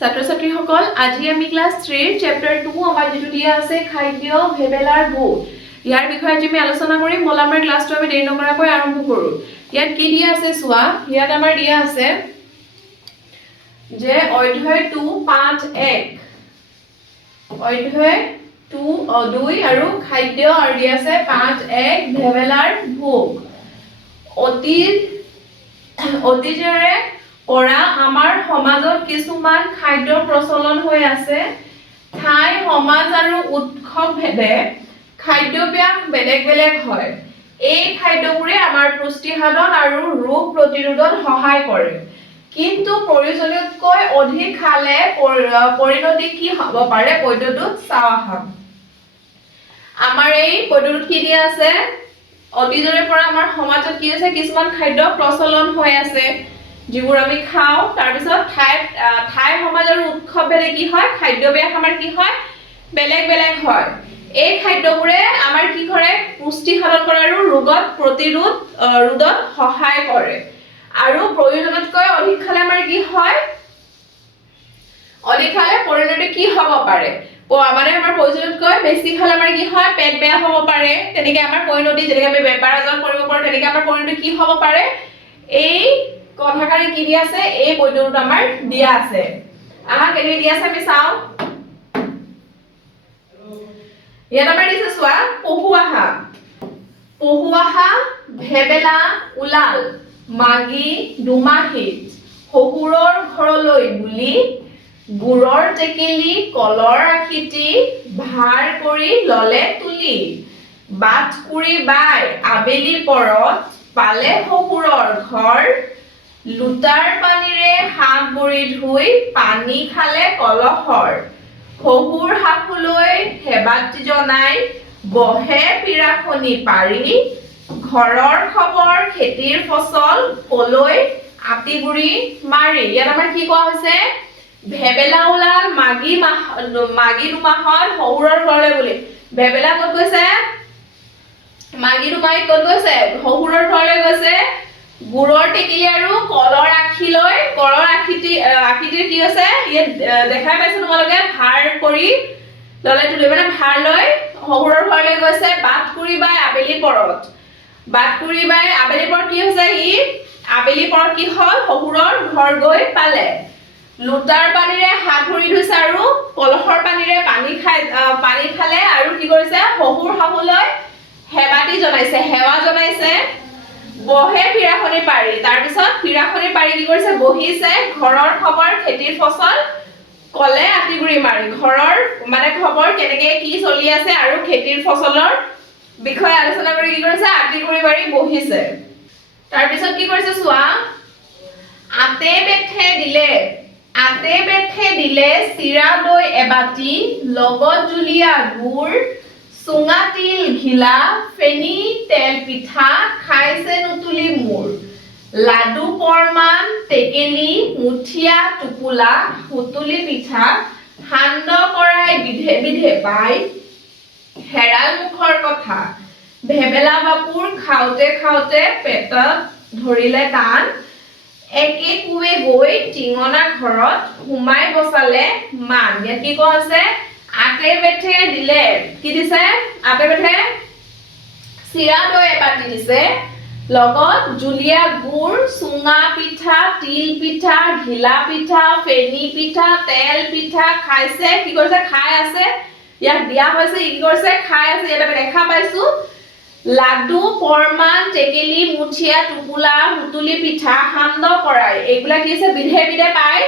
ছাত্ৰ ছাত্ৰীসকল আজি আমি ক্লাস 3 চেপ্টাৰ 2 আমাৰ যেটো দিয়া আছে খাদ্য ভেবেলাৰ ভোগ ইয়াৰ বিষয়ে আজি আমি আলোচনা কৰিম বলা আমাৰ ক্লাসটো আমি দেৰি নকৰাকৈ আৰম্ভ কৰো ইয়াত কি দিয়া আছে সোৱা ইয়াত আমাৰ দিয়া আছে যে অধ্যায় 2 5 1 অধ্যায় 2 আৰু খাদ্য আৰু দিয়া আছে 5 1 ভেবেলাৰ ভোগ অতীজৰে পৰা আমাৰ সমাজত কিছুমান খাদ্যৰ প্ৰচলন হৈ আছে ঠাই সমাজ আৰু উৎসৱ ভেদে খাদ্যব্যাস বেলেগ বেলেগ হয় এই খাদ্যবোৰে আমাৰ পুষ্টি সাধন আৰু ৰোগ প্ৰতিৰোধত সহায় কৰে কিন্তু প্ৰয়োজনতকৈ অধিক খালে পৰিণতি কি হ'ব পাৰে পদ্ধতিত চাওহা আমাৰ এই পদ্ধতিত কি দিয়া আছে অতীজৰে পৰা আমাৰ সমাজত কি আছে কিছুমান খাদ্য প্ৰচলন হৈ আছে যিবোৰ আমি খাও তাৰ পিছত ঠাই সমাজ আৰু উৎসৱ ভেদে কি হয় খাদ্যব্যাস আমাৰ কি হয় বেলেগ বেলেগ হয় এই খাদ্যবোৰে আমাৰ কি কৰে পুষ্টি সাধন কৰে আৰু ৰোগত প্ৰতিৰোধত সহায় কৰে আৰু প্ৰয়োজনতকৈ অধিক খালে আমাৰ কি হয় অধিক খালে পৰিণতি কি হ'ব পাৰে মানে আমাৰ প্ৰয়োজনতকৈ বেছি খালে আমাৰ কি হয় পেট বেয়া হ'ব পাৰে তেনেকৈ আমাৰ পৰিণতি যেনেকৈ আমি বেপাৰ আজাৰ কৰিব পাৰো তেনেকৈ আমাৰ পৰিণতি কি হ'ব পাৰে এই কথাকাৰে কি দিয়া আছে এই পদ্ধতিটো আমাৰ দিয়া আছে আমাক কেনে দিয়া আছে আমি চাও ইয়াত আমাৰ দিছে সোৱা পহুৱাহা ভেবেলা উলাল মাগি দুমাহিত হহুৰৰ ঘৰলৈ বুলি গুৰৰ টেকেলি কলৰ আখিটি ভাৰ কৰি ললে তুলি বাট কুৰি বাই আবেলি পৰত পালে হহুৰৰ ঘৰ লুটাৰ পানীৰে হাত ভৰি ধুই পানী খালে কলহৰ হহুৰ হাকুলৈ হেবাতি জনাই বহে পিৰাখনি পাৰি ঘৰৰ খবৰ খেতিৰ ফচল কলৈ আতিগুৰি মাৰি ইয়াত আমাৰ কি কোৱা হৈছে ভেবেলা ওলাল মাগি দুমাহত হহুৰৰ ঘৰলৈ বুলি ভেবেলা ক'ত গৈছে মাগি দুমাহত ক'ত গৈছে হহুৰৰ ঘৰলৈ গৈছে গুৰৰ টেকেলি আৰু কলৰ আখিটিৰ কি আছে ইয়াত দেখাই পাইছে তোমালোকে ভাৰ কৰি ললে তুলি মানে ভাৰ লৈ হহুৰৰ ঘৰলৈ গৈছে বাট কুৰি বাই আবেলি পৰত কি হৈছে ই আবেলি পৰত কি হ'ল হহুৰৰ ঘৰ গৈ পালে লুটাৰ পানীৰে হাত ভৰি ধুইছে আৰু কলহৰ পানীৰে পানী খালে আৰু কি কৰিছে হহুৰ হাহুলৈ সেৱা জনাইছে বহে পিৰাখনি পাৰি তাৰ পিছত পিৰাখনি পাৰি কি কৰিছে বহিছে ঘৰৰ খবৰ খেতিৰ ফচল কলে আতিগুৰি মাৰি ঘৰৰ মানে খবৰ কেনেকৈ কি চলি আছে আৰু খেতিৰ ফচলৰ বিষয়ে আলোচনা কৰি কি কৰিছে আতিগুৰি মাৰি বহিছে তাৰ পিছত কি কৰিছে চোৱা আতে বেঠে দিলে চিৰা দৈ এবাটি লগত জুলীয়া গুৰ চুঙা তিল ঘিলা ফেনি তেল পিঠা খাইছে নুতুলি মূৰ লাডু পৰমান টেকেলি মুঠিয়া টুপুলা হুতুলি পিঠা সান্দ কৰাই বিধে বিধে পাই হেৰাল মুখৰ কথা ভেবেলা বাপুৰ খাওঁতে খাওঁতে পেটত ধৰিলে টান একে কুৱে গৈ টিঙনা ঘৰত সোমাই বসালে মান ইয়াত কি কোৱা আছে আতে বেঠে দিলে কি দিছে আতে বেঠে চিৰা দৈ এবাটি দিছে লগত জুলীয়া গুৰ চুঙা পিঠা তিল পিঠা ঘিলা পিঠা ফেনি পিঠা তেল পিঠা খাইছে কি কৰিছে খাই আছে ইয়াক দিয়া হৈছে কি কৰিছে খাই আছে ইয়াত আমি দেখা পাইছো লাডু পৰমান টেকেলি মুঠিয়া টুপুলা হুতুলি পিঠা সান্দ কৰাই এইগুলা কি আছে বিধে বিধে পাই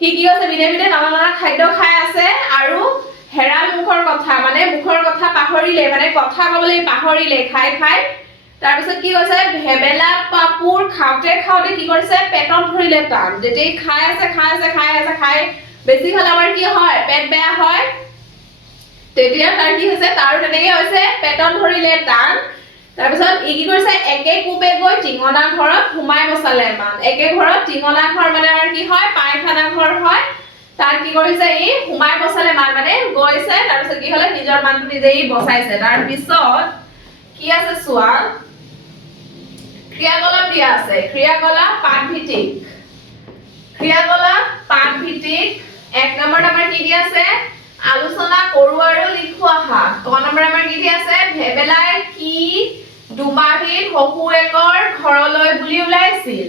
কি আছে বিধে বিধে নানা খাদ্য খাই আছে আৰু হেৰাল মুখৰ কথা মানে মুখৰ কথা পাহৰিলে মানে কথা ক'বলৈ পাহৰিলে খাই তাৰ পিছত কি হৈছে ভেবেলা পাপুৰ খাওঁতে কি কৰিছে পেটত ধৰিলে টান যেতিয়া খাই বেছি খালে আমাৰ কি হয় পেট বেয়া হয় তেতিয়া তাৰ কি হৈছে তাৰ তেনেকৈ হৈছে পেটত ধৰিলে টান তাৰ পিছত ই কি কৰিছে একে কুবে গৈ টিঙনা ঘৰত সোমাই বসালে মান একে ঘৰত টিঙনা ঘৰ মানে আমাৰ কি হয় পায়খানা ঘৰ হয় তাত কি কৰিছে ই সোমাই বসালে মান মানে গৈছে তাৰ পিছত কি হলে নিজৰ মানটো নিজেই বসাইছে তাৰ পিছত কি আছে চোৱা ক্ৰিয়াকলাপ দিয়া আছে ক্ৰিয়াকলাপ পাঠ ভিত্তিক এক নম্বৰ আমাৰ কি দিয়া আছে আলোচনা কৰো আৰু লিখো আহা ক নম্বৰ আমাৰ কি দিয়া আছে ভেবেলাই কি দুমাহীত শহুৰেকৰ ঘৰলৈ বুলি ওলাইছিল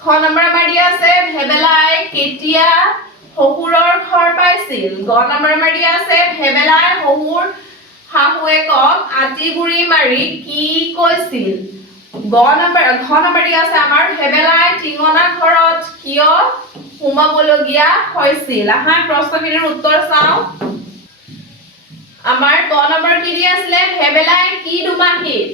খ নম্বৰ আমাৰ দিয়া আছে ভেবেলাই কেতিয়া শহুৰৰ ঘৰ পাইছিল গ নম্বৰ আমাৰ দিয়া আছে ভেবেলাই শহুৰ শাহুৱেকক আটিগুৰি মাৰি কি কৈছিল ঘ নম্বৰ দিয়া আছে আমাৰ ভেবেলাই টিঙনা ঘৰত কিয় সোমাবলগীয়া হৈছিল আহা প্ৰশ্নখিনিৰ উত্তৰ চাও আমাৰ ক নম্বৰ কি দিয়া আছিলে ভেবেলাই কি দুমাহীত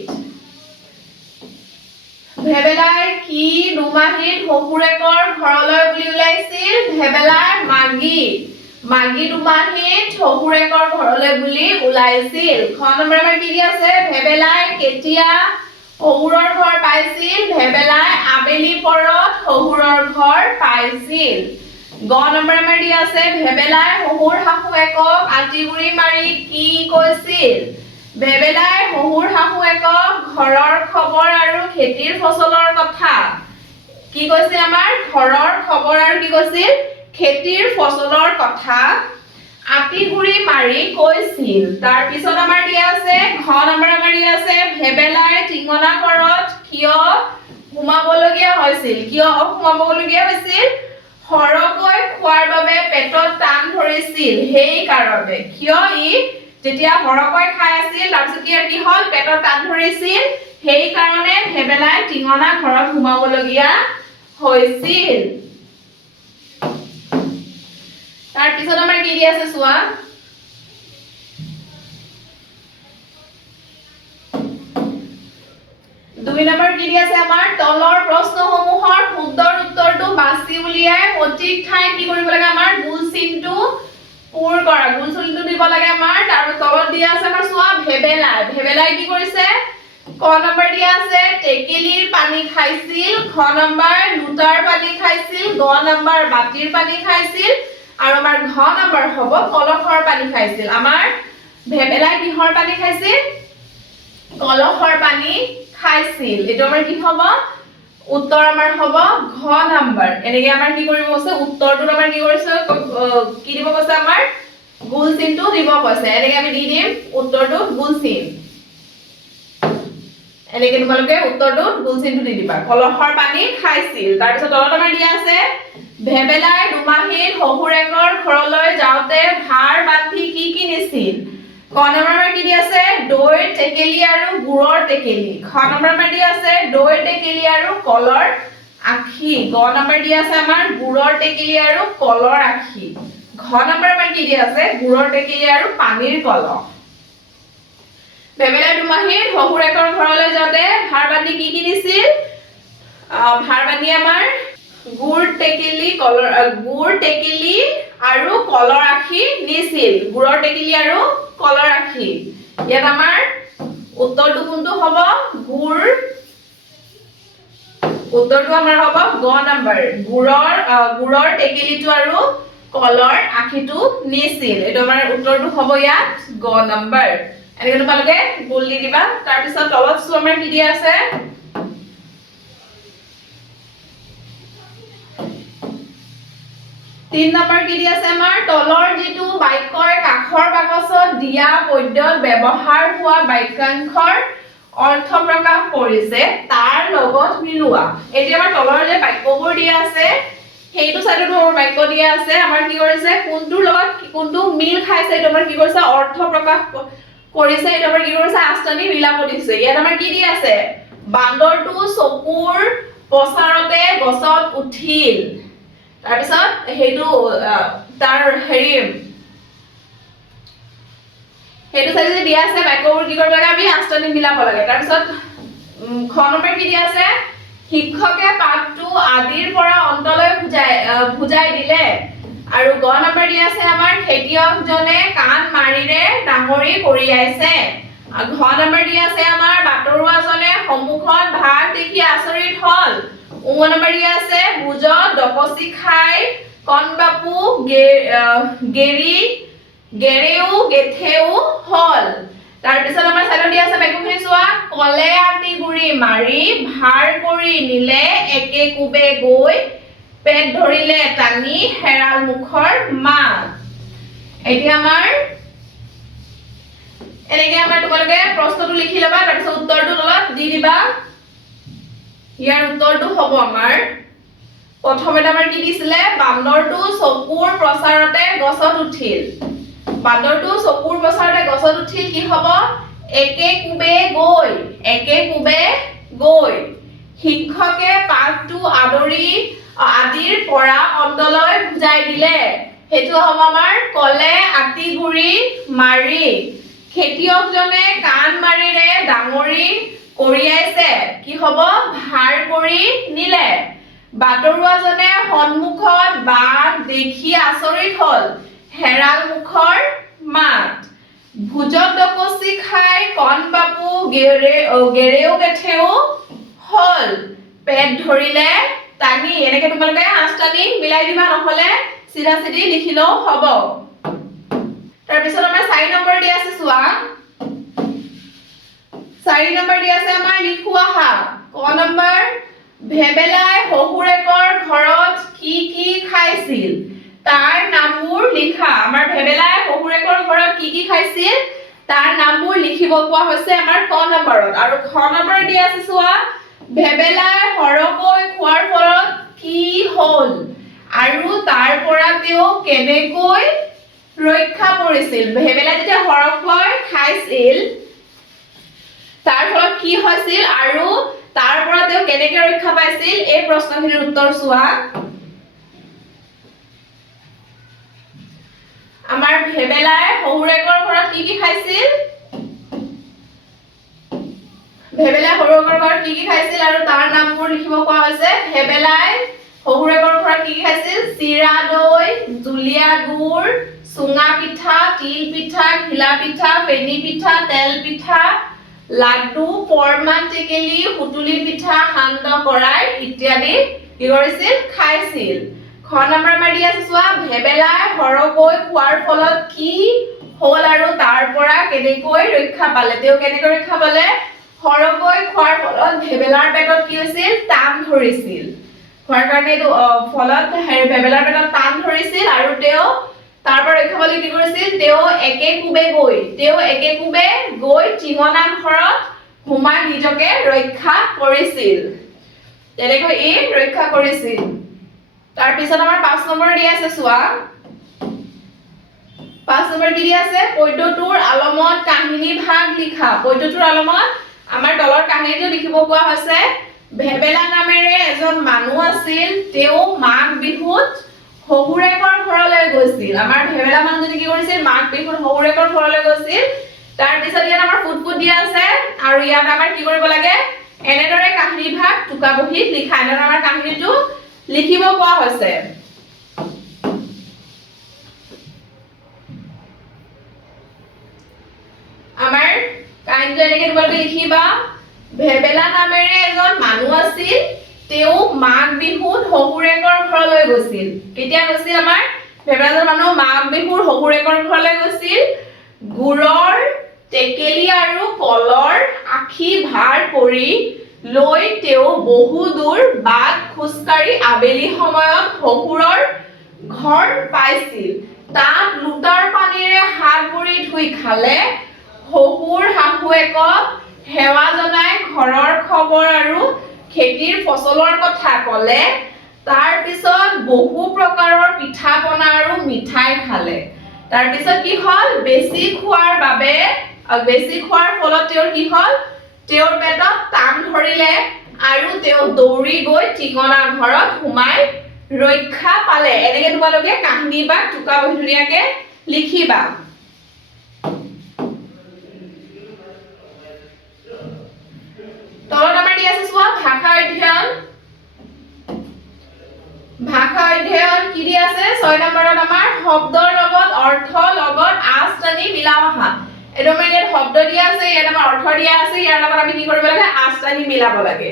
শহুৰেকৰ ঘৰলৈ বুলি ওলাইছিল ভেবেলাই মাগী দুমাহীত শহুৰেকৰ ঘৰলৈ বুলি ওলাইছিল খ নম্বৰ আমাৰ কি দিয়া আছে ভেবেলাই কেতিয়া শহুৰৰ ঘৰ পাইছিল ভেবেলাই আবেলি পৰত শহুৰৰ ঘৰ পাইছিল গ নম্বৰ আমাৰ দিয়া আছে ভেবেলাই শহুৰ শাহুৱেকক আটিগুৰি মাৰি কি কৈছিল ভেবেলাই শহুৰ শাহুৱেকক ঘৰৰ খবৰ আৰু খেতিৰ ফচলৰ কথা কি কৈছিল আমাৰ ঘৰৰ খবৰ আৰু কি কৈছিল খেতিৰ ফচলৰ কথা আটিগুৰি মাৰি কৈছিল তাৰ পিছত আমাৰ দিয়া আছে ঘ নম্বৰ আমাৰ দিয়া আছে ভেবেলাই টিঙনা ঘৰত কিয় সোমাবলগীয়া হৈছিল সৰকৈ খোৱাৰ বাবে পেটত টান ধৰিছিল সেই কাৰণে কিয় ই যেতিয়া সৰকৈ খাই আছিল তাৰপিছত কি হল পেটত টান ধৰিছিল সেই কাৰণে ভেবেলাই টিঙনা ঘৰত সোমাবলগীয়া হৈছিল তাৰ পিছত আমাৰ কি দি আছে চোৱা দুই নম্বৰ কি দি আছে আমাৰ তলৰ প্ৰশ্নসমূহৰ শুদ্ধৰ উত্তৰটো বাছি উলিয়াই সঠিক ঠাই কি কৰিব লাগে আমাৰ গুল চিনটো পূৰ কৰা গুল চিনটো দিব লাগে আমাৰ তাৰ তলত দিয়া আছে আমাৰ চোৱা ভেবেলাই কি কৰিছে ক নম্বৰ দিয়া আছে টেকেলিৰ পানী খাইছিল খ নম্বৰ লুটাৰ পানী খাইছিল গ নম্বৰ বাটিৰ পানী খাইছিল আৰু আমাৰ ঘ নম্বৰ হ'ব কলহৰ পানী খাইছিল আমাৰ ভেবেলাই কিহৰ পানী খাইছিল কলহৰ পানী খাইছিল এটো আমাৰ কি হ'ব উত্তৰ আমাৰ হ'ব ঘ নম্বৰ এনেকে আমাৰ কি কৰিব কৈছে উত্তৰটো আমাৰ কি কৰিছে কি দিব কৈছে আমাৰ গুল চিনটো দিব কৈছে এনেকে আমি দি দিম উত্তৰটো গুল চিন এনেকে তোমালোকে উত্তৰটো গুল চিনটো দি দিবা কলহৰ পানী খাইছিল তাৰ পিছত তলত আমাৰ দিয়া আছে ভেবেলাই দুমাহীত শহুৰেকৰ ঘৰলৈ যাওঁতে ভাৰ বান্ধি কি নিছিল ক নম্বৰ আমাৰ কি দি আছে দৈ টেকেলি আৰু গুড়ৰ টেকেলি খ নম্বৰ আমাৰ দি আছে দৈ টেকেলি আৰু কলৰ আখি গ নম্বৰ দি আছে আমাৰ গুড়ৰ টেকেলি আৰু কলৰ আখি ঘ নম্বৰ আমাৰ কি দি আছে গুড়ৰ টেকেলি আৰু পানীৰ কলহ ভেবেলাই দুমাহীত শহুৰেকৰ ঘৰলৈ যাওঁতে ভাৰ বান্ধি কি নিছিল ভাৰ বান্ধি আমাৰ গুড় টেকেলি আৰু কলৰ আখি নিছিল গুড়ৰ টেকেলি আৰু কলৰ আখি ইয়াত আমাৰ উত্তৰটো কোনটো হ'ব উত্তৰটো আমাৰ হ'ব গ নম্বৰ গুড়ৰ টেকেলিটো আৰু কলৰ আখিটো নিছিল এটো আমাৰ উত্তৰটো হ'ব ইয়াত গ নম্বৰ এনেকে তোমালোকে গোল দি দিবা তাৰ পিছত তলত চোৱা আমাৰ কি দিয়া আছে 3 নম্বৰ কি দি আছে আমাৰ তলৰ যেটো বাক্যৰ কাখৰ বাকচত দিয়া পদ্যত ব্যৱহাৰ হোৱা বাক্যাংশৰ অৰ্থ প্ৰকাশ কৰিছে তাৰ লগত মিলোৱা এতিয়া আমাৰ তলৰ যে বাক্যবোৰ দিয়া আছে সেইটো সাইডটো আমাৰ বাক্য দিয়া আছে আমাৰ কি কৰিছে কোনটোৰ লগত কোনটো মিল খাইছে এটা আমাৰ কি কৰিছে অৰ্থ প্ৰকাশ কৰিছে এটা আমাৰ কি কৰিছে আস্তনি মিলাব দিছে ইয়াত আমাৰ কি দি আছে বান্দৰটো চকুৰ পছাৰতে গছত উঠিল তাৰ পিছত হেইটো তাৰ হেইটো সাইডে যে দিয়া আছে বাক্যবোৰ কি কৰিব লাগে আমি আস্তনি মিলাব লাগে তাৰ পিছত খ নম্বৰ কি দিয়া আছে শিক্ষকে পাঠটো আদিৰ পৰা অন্তলৈ বুজাই দিলে আৰু গ নম্বৰ দিয়া আছে আমাৰ খেতিয়কজনে কাণ মাৰিৰে ডাঙৰি কৰিয়াইছে ঘ নম্বৰ দিয়া আছে আমাৰ বাটৰুৱাজনে সন্মুখত ভাগ দেখি আচৰিত হল উ নম্বৰ দিয়া আছে বুজত ডকচি খাই কণবাপু গেৰেও গেথেও হল তাৰ পিছত আমাৰ সাইডত দিয়া আছে বাক্যখিনি চোৱা কলে আটি গুৰি মাৰি ভাৰ কৰি নিলে একে কুবে গৈ পেট ধৰিলে টানি হেৰাল মুখৰ মাত এতিয়া আমাৰ এনেকে আমাৰ তোমালোকে প্ৰশ্নটো লিখি লবা তাৰ পিছত উত্তৰটো তলত দি দিবা ইয়াৰ উত্তৰটো হ'ব আমাৰ প্ৰথমতে আমাৰ কি দিছিলে বান্দৰটো চকুৰ প্ৰচাৰতে গছত উঠিল বান্দৰটো চকুৰ প্ৰচাৰতে গছত উঠিল কি হ'ব একে কুবে গৈ শিক্ষকে পাঠটো আদিৰ পৰা অন্তলৈ বুজাই দিলে হেতু হ'ব আমাৰ কলে আতি গুৰি মাৰি খেতিয়কজনে কাণ মাৰিৰে ডাঙৰি কৰিয়াইছে কি হ'ব ভাৰ কৰি নিলে বাটৰুৱাজনে সন্মুখত বাঘ দেখি আচৰিত হ'ল হেৰাল মুখৰ মাত ভোজত ডকচি খাই কণ পাপু গেৰেও গেঠেও হ'ল পেট ধৰিলে টানি এনেকে তোমালোকে আঁচটানি মিলাই দিবা নহলে চিধা চিধি লিখিলেও হ'ব তাৰ পিছত আমাৰ 4 নম্বৰ দিয়া আছে চোৱা 4 নম্বৰ দিয়া আছে আমাৰ লিখোৱা হা ক নম্বৰ ভেবেলাই শহুৰেকৰ ঘৰত কি কি খাইছিল তাৰ নামবোৰ লিখা আমাৰ ভেবেলাই শহুৰেকৰ ঘৰত কি কি খাইছিল তাৰ নামবোৰ লিখিব কোৱা হৈছে আমাৰ ক নম্বৰত আৰু খ নম্বৰ দিয়া আছে চোৱা ভেবেলাই হৰকৈ খোৱাৰ ফলত কি হ'ল আৰু তাৰ পৰা তেওঁ কেনেকৈ ৰক্ষা পৰিছিল ভেবেলাই যেতিয়া হৰকৈ খাইছিল তাৰ ফলত কি হৈছিল আৰু তাৰ পৰা তেওঁ কেনেকৈ ৰক্ষা পাইছিল এই প্ৰশ্নখিনিৰ উত্তৰ চোৱা আমাৰ ভেবেলাই শহুৰেকৰ ঘৰত কি কি খাইছিল ভেবেলাই শহুৰেকৰ ঘৰত কি কি খাইছিল আৰু তাৰ নামবোৰ লিখিব কোৱা হৈছে ভেবেলাই শহুৰেকৰ ঘৰত কি কি খাইছিল চিৰা দৈ জুলীয়া গুৰ চুঙা পিঠা তিল পিঠা ঘিলা পিঠা ফেনী পিঠা তেল পিঠা লাড্ডু পৰমান টেকেলি সুতুলি পিঠা সান্দহ কৰাই ইত্যাদি কি কৰিছিল খাইছিল খ নম্বৰ আমাৰ দি আছে চোৱা ভেবেলাই হৰকৈ খোৱাৰ ফলত কি হ'ল আৰু তাৰ পৰা কেনেকৈ ৰক্ষা পালে তেওঁ কেনেকৈ ৰক্ষা পালে হৰকৈ খোৱাৰ ফলত ভেবেলাৰ পেটত কি হৈছিল টান ধৰিছিল খোৱাৰ কাৰণে ফলত ভেবেলাৰ পেটত টান ধৰিছিল আৰু তেওঁ তাৰ পৰা ৰক্ষা পাবলৈ কি কৰিছিল তেওঁ একে কুবে গৈ টিঙনা ঘৰত সোমাই নিজকে ৰক্ষা কৰিছিল তেনেকৈ ই ৰক্ষা কৰিছিল তাৰ পিছত আমাৰ 5 নম্বৰ দি আছে চোৱা 5 নম্বৰ কি দি আছে পদ্যটোৰ আলমত কাহিনী ভাগ লিখা পদ্যটোৰ আলমত আমাৰ তলৰ কাহিনীটো লিখিব কোৱা হৈছে ভেবেলা নামেৰে এজন মানুহ আছিল তেওঁ মাঘ বিহুত শহুৰেকৰ ঘৰলৈ গৈছিল আমাৰ ভেবেলা মানুহজনে কি কৰিছিল মাঘ বিহুত শহুৰেকৰ ঘৰলৈ গৈছিল তাৰ পিছত ইয়াত আমাৰ ফুটফুট দিয়া আছে আৰু ইয়াত আমাৰ কি কৰিব লাগে এনেদৰে কাহিনী ভাগ টুকা বহীত লিখা এনেদৰে আমাৰ কাহিনীটো লিখিব কোৱা হৈছে আমাৰ কাহিনীটো এনেকৈ তোমালোকে লিখিবা ভেবেলা নামেৰে এজন মানুহ আছিল তেওঁ মাঘ বিহুত শহুৰেকৰ ঘৰলৈ গৈছিল কেতিয়া গৈছিল আমাৰ ভেবেলা মানুহ মাঘ বিহুৰ শহুৰেকৰ ঘৰলৈ গৈছিল গুৰৰ টেকেলি আৰু কলৰ আখি ভাৰ কৰি লৈ তেওঁ বহু দূৰ বাট খুজকাৰি আবেলি সময়ত শহুৰৰ ঘৰ পাইছিল তাত লুটাৰ পানীৰে হাত ভৰি ধুই খালে শহুৰ শাহুৱেকক সেৱা জনাই ঘৰৰ খবৰ আৰু খেতিৰ ফচলৰ কথা ক'লে তাৰ পিছত বহু প্ৰকাৰৰ পিঠা পনা আৰু মিঠাই খালে তাৰ পিছত কি হ'ল বেছি খোৱাৰ ফলত তেওঁৰ কি হ'ল তেওঁৰ পেটত টান ধৰিলে আৰু তেওঁ দৌৰি গৈ টিঙনা ঘৰত সোমাই ৰক্ষা পালে এনেকে তোমালোকে কাহিনী বা টুকা বহী ধুনীয়াকে লিখিবা তলত আমাৰ দি আছে চোৱা ভাষা অধ্যয়ন কি দি আছে 6 নম্বৰত আমাৰ শব্দৰ লগত অৰ্থ লগত আঁচ টানি মিলাও আহা এটো মানে ইয়াত শব্দ দিয়া আছে ইয়াত আমাৰ অৰ্থ দিয়া আছে ইয়াৰ লগত আমি কি কৰিব লাগে আঁচ টানি মিলাব লাগে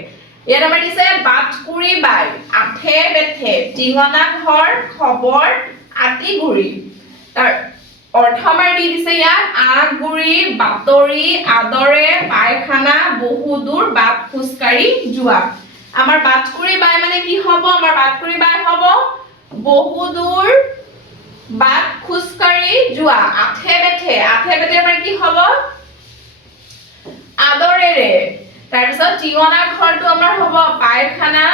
ইয়াত আমাৰ দিছে বাটকুৰি বাই আঠে বেঠে টিঙনা ঘৰ খবৰ আতি গুৰি তাৰ অৰ্থ আমাৰ দি দিছে ইয়াত আগগুৰি বাতৰি আদৰে পায়খানা বহু দূৰ বাট খুজকাৰি যোৱা আমাৰ বাটকুৰি বাই মানে কি হ'ব আমাৰ বাটকুৰি বাই হ'ব বহুদূৰ বাট খুজকাঢ়ি যোৱা আঠে বেঠে আমাৰ কি হ'ব আদৰেৰে তাৰপিছত টিঙনা ঘৰটো আমাৰ হ'ব পায়খানা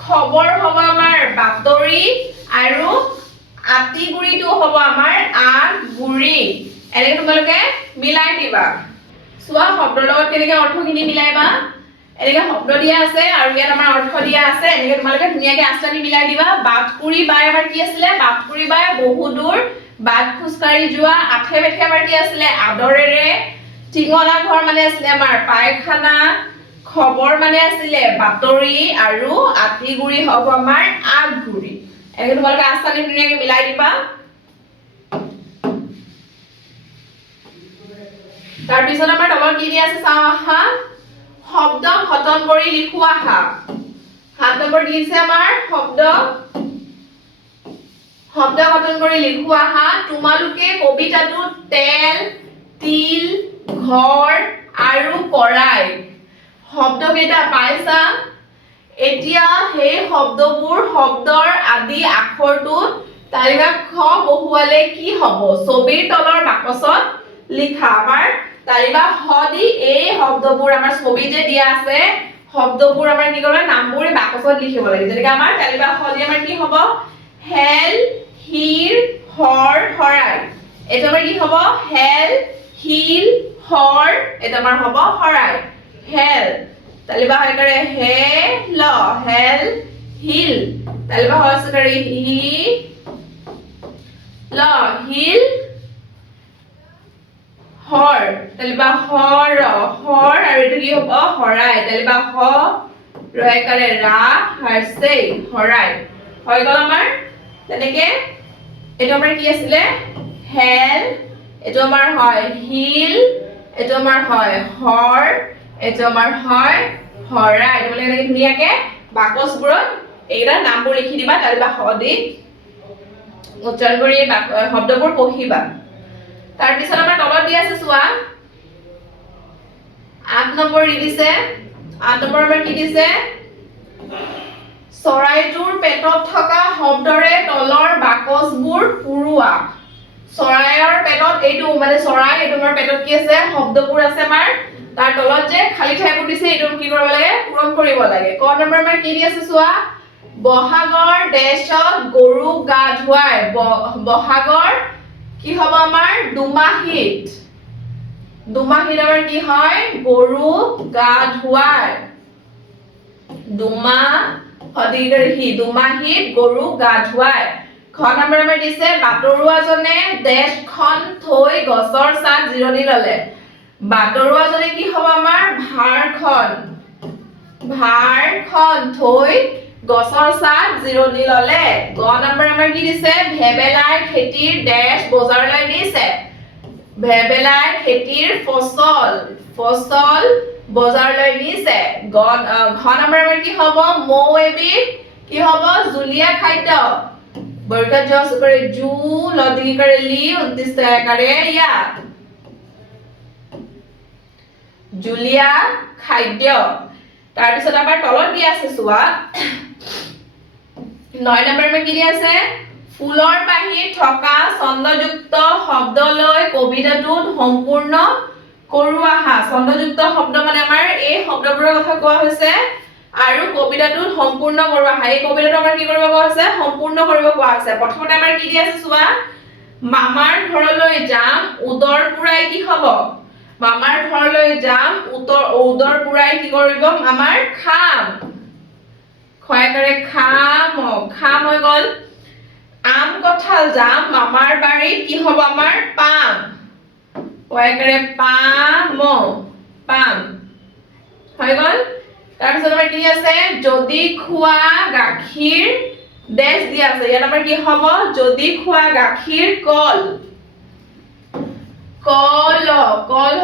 খবৰ হ'ব আমাৰ বাতৰি আৰু আতিগুৰিটো হ'ব আমাৰ আগগুৰি এনেকৈ তোমালোকে মিলাই দিবা চোৱা শব্দৰ লগত কেনেকৈ অৰ্থখিনি মিলাইবা এনেকৈ শব্দ দিয়া আছে আৰু ইয়াত আমাৰ অৰ্থ দিয়া আছে এনেকৈ তোমালোকে ধুনীয়াকৈ আঁচনি মিলাই দিবা বাটকুৰি বাই আমাৰ কি আছিলে বাটকুৰি বাই বহুদূৰ বাট খুজকাঢ়ি যোৱা আঠে বেঠে আমাৰ কি আছিলে আদৰেৰে টিঙনা ঘৰ মানে আছিলে আমাৰ পায়খানা খবৰ মানে আছিলে বাতৰি আৰু আতিগুৰি হ'ব আমাৰ আগগুৰি এনেকৈ তোমালোকে আঁচনি ধুনীয়াকৈ মিলাই দিবা তাৰ পিছত আমাৰ তলত কি দিয়া আছে চাওঁ আহা শব্দ গঠন কৰি লিখোৱা আহা 7 নম্বৰ দিছে আমাৰ শব্দ গঠন কৰি লিখোৱা আহা তোমালোকে কবিতাটোত তেল তিল ঘৰ আৰু কৰাই শব্দ কেইটা পাইছা এতিয়া সেই শব্দবোৰ শব্দৰ আদি আখৰটো তালিকা খ বহুৱালে কি হ'ব ছবিৰ তলৰ বাকচত লিখা আমাৰ তালিকা খ দি এই শব্দবোৰ আমাৰ ছবি যে দিয়া আছে শব্দবোৰ আমাৰ কি কৰিব নামবোৰ বাকচত লিখিব লাগে যেনেকৈ আমাৰ তালিকা খ দি আমাৰ কি হ'ব হেল হিৰ হৰ হৰাই এটা আমাৰ কি হ'ব হেল হিল হৰ এটা আমাৰ হ'ব হৰাই হেল তালিবা হয় কৰে হে ল হেল হিল তালিবা হয় কৰে হি ল হিল হৰ তালিবা হৰ হৰ আৰু এটো কি হ'ব হৰাই তালিবা হ ৰয় কৰে ৰা হাৰছে হৰাই হৈ গ'ল আমাৰ তেনেকে এটো আমাৰ কি আছিল হেল এটো আমাৰ হয় হিল এটো আমাৰ হয় হৰ এটো আমাৰ হয় হৰাই এটো মানে ধুনীয়াকে বাকচবোৰত এইটা নামবোৰ লিখি দিবা তালিবা হ দি উচ্চাৰণ কৰি শব্দবোৰ পঢ়িবা তাৰ পিছত আমাৰ তলত দি আছে চোৱা 8 নম্বৰ দি দিছে 8 নম্বৰ আমাৰ কি দিছে চৰাইটোৰ পেটত থকা শব্দৰে তলৰ বাকচবোৰ পুৰোৱা চৰাইৰ পেটত এইটো মানে চৰাই এইটো আমাৰ পেটত কি আছে শব্দবোৰ আছে আমাৰ তাৰ তলত যে খালি ঠাইবোৰ দিছে এইটো কি কৰিব লাগে পূৰণ কৰিব লাগে ক নম্বৰ আমাৰ কি দি আছে চোৱা বহাগৰ দেশত গৰু গা ধুৱাই বহাগৰ কি হ'ব আমাৰ দুমাহিত আমাৰ কি হয় গৰু গা ধুৱাই দুমাহিত গৰু গা ধুৱাই খ নম্বৰ আমাৰ দিছে বাতৰুৱাজনে দেশখন থৈ গছৰ ছাঁ জিৰণি ল'লে বাতৰুৱাজনে কি হ'ব আমাৰ ভাৰখন থৈ গছৰ ছাঁ জিৰণি ল'লে গ নম্বৰ আমাৰ কি দিছে ভেবেলাই খেতিৰ দেশ বজাৰলৈ নিছে ভেবেলাই খেতিৰ ফচল বজাৰলৈ নিছে ঘ নম্বৰ আমাৰ কি হ'ব মৌ এবিধ কি হ'ব জুলীয়া খাদ্য বৰ্গত জস কৰে জু লদি কৰে লি উদ্দিষ্ট কৰে ইয়া জুলীয়া খাদ্য তাৰ পিছত আমাৰ তলত দি আছে চোৱা 9 নম্বৰ মে কি দি আছে ফুলৰ পাহিত থকা ছন্দযুক্ত শব্দলৈ কবিতাটোত সম্পূৰ্ণ কৰোৱা হা ছন্দযুক্ত শব্দ মানে আমাৰ এই শব্দবোৰৰ কথা কোৱা হৈছে আৰু কবিতাটোত সম্পূৰ্ণ কৰোৱা হা এই কবিতাটো আমাৰ কি কৰিব কোৱা হৈছে সম্পূৰ্ণ কৰিব কোৱা হৈছে প্ৰথমতে আমাৰ কি দি আছে চোৱা মামাৰ ঘৰলৈ যাম উদৰ পুৰাই কি হ'ব মামাৰ ঘৰলৈ যাম উদৰ পুৰাই কি কৰিব আমাৰ খাম খয় কৰে খাম হৈ গ'ল আম কঁঠাল যাম মামাৰ বাৰীত কি হ'ব আমাৰ পাম কয় কৰে পাম হৈ গ'ল তাৰ পিছত আমাৰ কি আছে যদি খোৱা গাখীৰ দেশ দিয়া আছে ইয়াত আমাৰ কি হ'ব যদি খোৱা গাখীৰ কল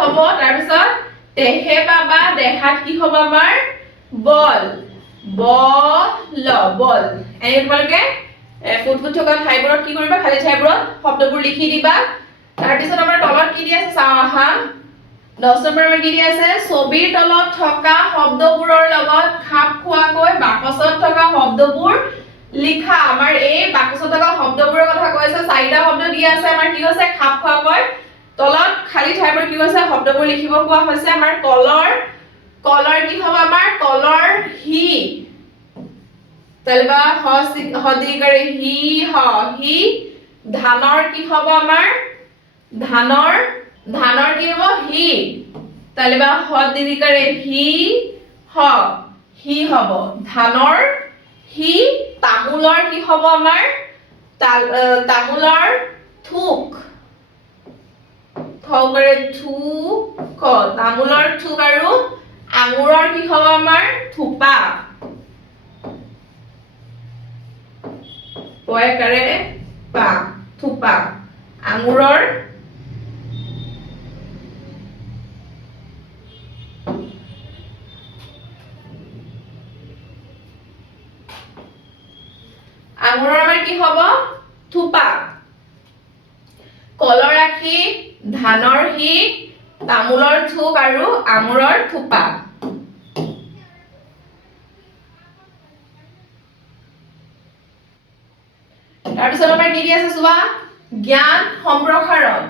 হ'ব তাৰ পিছত তেহে বাবা দেহাত কি হ'ব আমাৰ বল এই তোমালোকে ফুটফুট থকা ঠাইবোৰত কি কৰিবা খালি ঠাইবোৰত শব্দবোৰ লিখি দিবা তাৰ পিছত আমাৰ তলত কি দি আছে চাওঁ আহা 10 নম্বৰ আমাৰ কি দি আছে ছবিৰ তলত থকা শব্দবোৰৰ লগত খাপ খোৱাকৈ বাকচত থকা শব্দবোৰ লিখা আমাৰ এই বাকচত থকা শব্দবোৰৰ কথা কৈছে চাৰিটা শব্দ দি আছে আমাৰ কি হৈছে খাপ খোৱাকৈ তলত খালি ঠাইবোৰ কি হৈছে শব্দবোৰ লিখিব কোৱা হৈছে আমাৰ কলৰ কি হ'ব আমাৰ কলৰ হি তলবা হদিগৰে হি ধানৰ কি হ'ব আমাৰ ধানৰ কি হ'ব হি তলবা হদিগৰে হি হ'ব ধানৰ হি তামোলৰ কি হ'ব আমাৰ তামোলৰ থুক থৌকৰে থুক তামোলৰ থুক আৰু আঙুৰৰ কি হ'ব আমাৰ থোপা পয়কৰে পা থোপা আঙুৰৰ আমাৰ কি হ'ব থোপা কলৰ আখি ধানৰ হি তামোলৰ থুক আৰু আঙুৰৰ থোপা তাৰপিছত আমাৰ কি দি আছে চোৱা জ্ঞান সম্প্ৰসাৰণ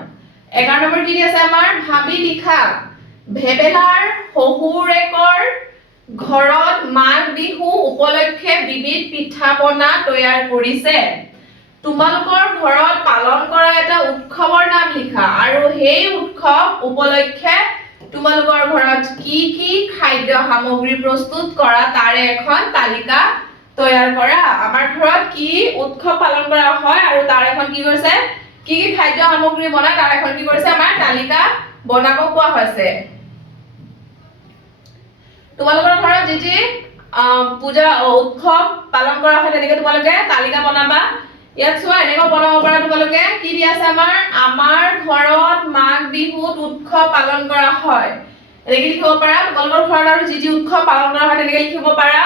11 নম্বৰ কি দি আছে আমাৰ ভাবি লিখা ভেবেলাৰ শহুৰেকৰ ঘৰত মাঘ বিহু উপলক্ষে বিবিধ পিঠা পনা তৈয়াৰ কৰিছে তোমালোকৰ ঘৰত পালন কৰা এটা উৎসৱৰ নাম লিখা আৰু সেই উৎসৱ উপলক্ষে তোমালোকৰ ঘৰত কি কি খাদ্য সামগ্ৰী প্ৰস্তুত কৰা তাৰে এখন তালিকা তৈয়াৰ কৰা আমাৰ ঘৰত কি উৎসৱ পালন কৰা হয় আৰু তাৰ এখন কি কৰিছে কি কি খাদ্য সামগ্ৰী বনায় তাৰ এখন কি কৰিছে আমাৰ তালিকা বনাব কোৱা হৈছে তোমালোকৰ ঘৰত যি পূজা উৎসৱ পালন কৰা হয় তেনেকৈ তোমালোকে তালিকা বনাবা ইয়াত চোৱা এনেকৈ বনাব পাৰা তোমালোকে কি দি আছে আমাৰ ঘৰত মাঘ বিহুত উৎসৱ পালন কৰা হয় এনেকৈ লিখিব পাৰা তোমালোকৰ ঘৰত আৰু যি উৎসৱ পালন কৰা হয় তেনেকৈ লিখিব পাৰা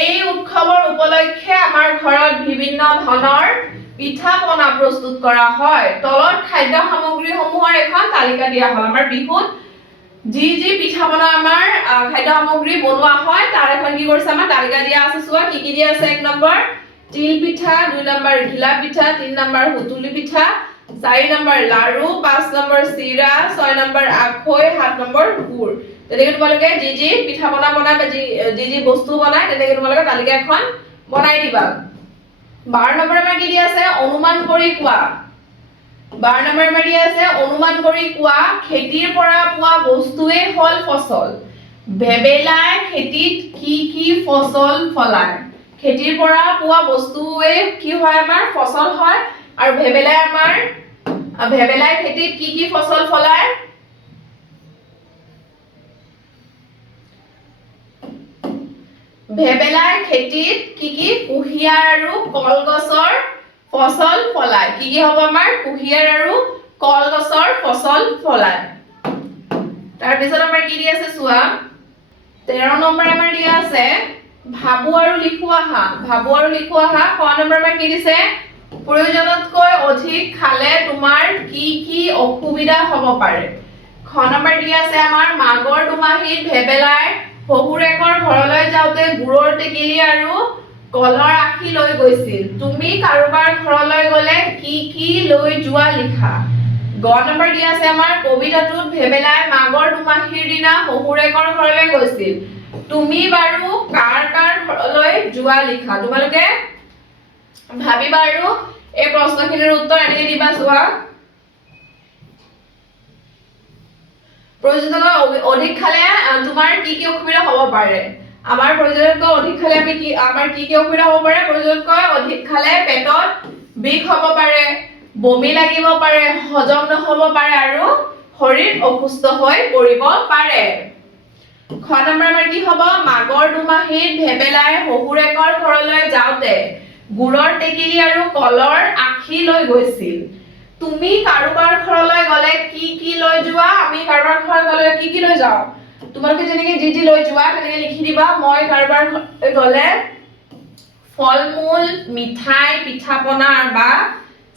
এই উৎসৱৰ উপলক্ষে আমাৰ ঘৰত বিভিন্ন ধৰণৰ পিঠা পনা প্ৰস্তুত কৰা হয় তলত খাদ্য সামগ্ৰীসমূহৰ এখন তালিকা দিয়া হয় আমাৰ বিহুত যি পিঠা পনা আমাৰ খাদ্য সামগ্ৰী বনোৱা হয় তাৰ এখন কি কৰিছে আমাৰ তালিকা দিয়া আছে চোৱা কি দিয়া আছে 1 নম্বৰ তিল পিঠা 2 নম্বৰ ঘিলা পিঠা 3 নম্বৰ হুতুলি পিঠা 4 নম্বৰ লাৰু 5 নম্বৰ চিৰা 6 নম্বৰ আখৈ 7 নম্বৰ গুৰ তেনেকৈ তোমালোকে যি পিঠা পনা বনাই বা যি বস্তু বনাই তেনেকৈ তোমালোকে তালিকা এখন বনাই দিবা 12 নম্বৰ আমাৰ কি দিয়া আছে অনুমান কৰি কোৱা 12 নম্বৰ আমাৰ দিয়া আছে অনুমান কৰি কোৱা খেতিৰ পৰা পোৱা বস্তুৱে হল ফসল ভেবেলাই খেতিত কি ফসল ফলায় খেতিৰ পৰা পোৱা বস্তুৱে কি হয় আমাৰ ফসল হয় আৰু ভেবেলাই খেতিত কি ফসল ফলায় ভেবেলাই খেতিত কি কুঁহিয়াৰ আৰু কলগছৰ ফসল ফলায় কি হ'ব আমাৰ কুঁহিয়াৰ আৰু কলগছৰ ফসল ফলায় তাৰ পিছত আমাৰ কি দি আছে চোৱা 13 নম্বৰ আমাৰ দিয়া আছে ভাবু আৰু লিখোৱা হা ক নম্বৰ আমাৰ কি দিছে প্ৰয়োজনতকৈ অধিক খালে তোমাৰ কি অসুবিধা হ'ব পাৰে খ নম্বৰ দিয়া আছে আমাৰ মাগৰ দুমাহীত ভেবেলাই শহুৰেকৰ ঘৰলৈ যাওঁতে গুৰৰ টেকেলি আৰু কলৰ আখি লৈ গৈছিল তুমি কাৰোবাৰ ঘৰলৈ গলে কি লৈ যোৱা লিখা গ নম্বৰ দিয়া আছে আমাৰ কবিতাটোত ভেবেলাই মাগৰ দুমাহীৰ দিনা শহুৰেকৰ ঘৰলৈ গৈছিল তুমি বাৰু কাৰ ঘৰলৈ যোৱা লিখা তোমালোকে ভাবিবা আৰু এই প্ৰশ্নখিনিৰ উত্তৰ এনেকৈ দিবা চোৱা প্ৰয়োজনতকৈ অধিক খালে তোমাৰ কি অসুবিধা হ'ব পাৰে আমাৰ প্ৰয়োজনতকৈ অধিক খালে আমাৰ কি অসুবিধা হ'ব পাৰে প্ৰয়োজনতকৈ অধিক খালে পেটত বিষ হ'ব পাৰে বমি লাগিব পাৰে হজম নহ'ব পাৰে আৰু শৰীৰ অসুস্থ হৈ পৰিব পাৰে খ নম্বৰ আমাৰ কি হ'ব মাগৰ দুমাহীত ভেবেলাই শহুৰেকৰ ঘৰলৈ যাওঁতে গুৰৰ টেকেলি আৰু কলৰ আখি লৈ গৈছিল তুমি কাৰোবাৰ ঘৰলৈ গলে কি লৈ যোৱা আমি কাৰোবাৰ ঘৰলৈ গলে কি লৈ যাওঁ তোমালোকে যেনেকৈ যি লৈ যোৱা তেনেকৈ লিখি দিবা মই কাৰোবাৰ গলে ফল মূল মিঠাই পিঠা পনা বা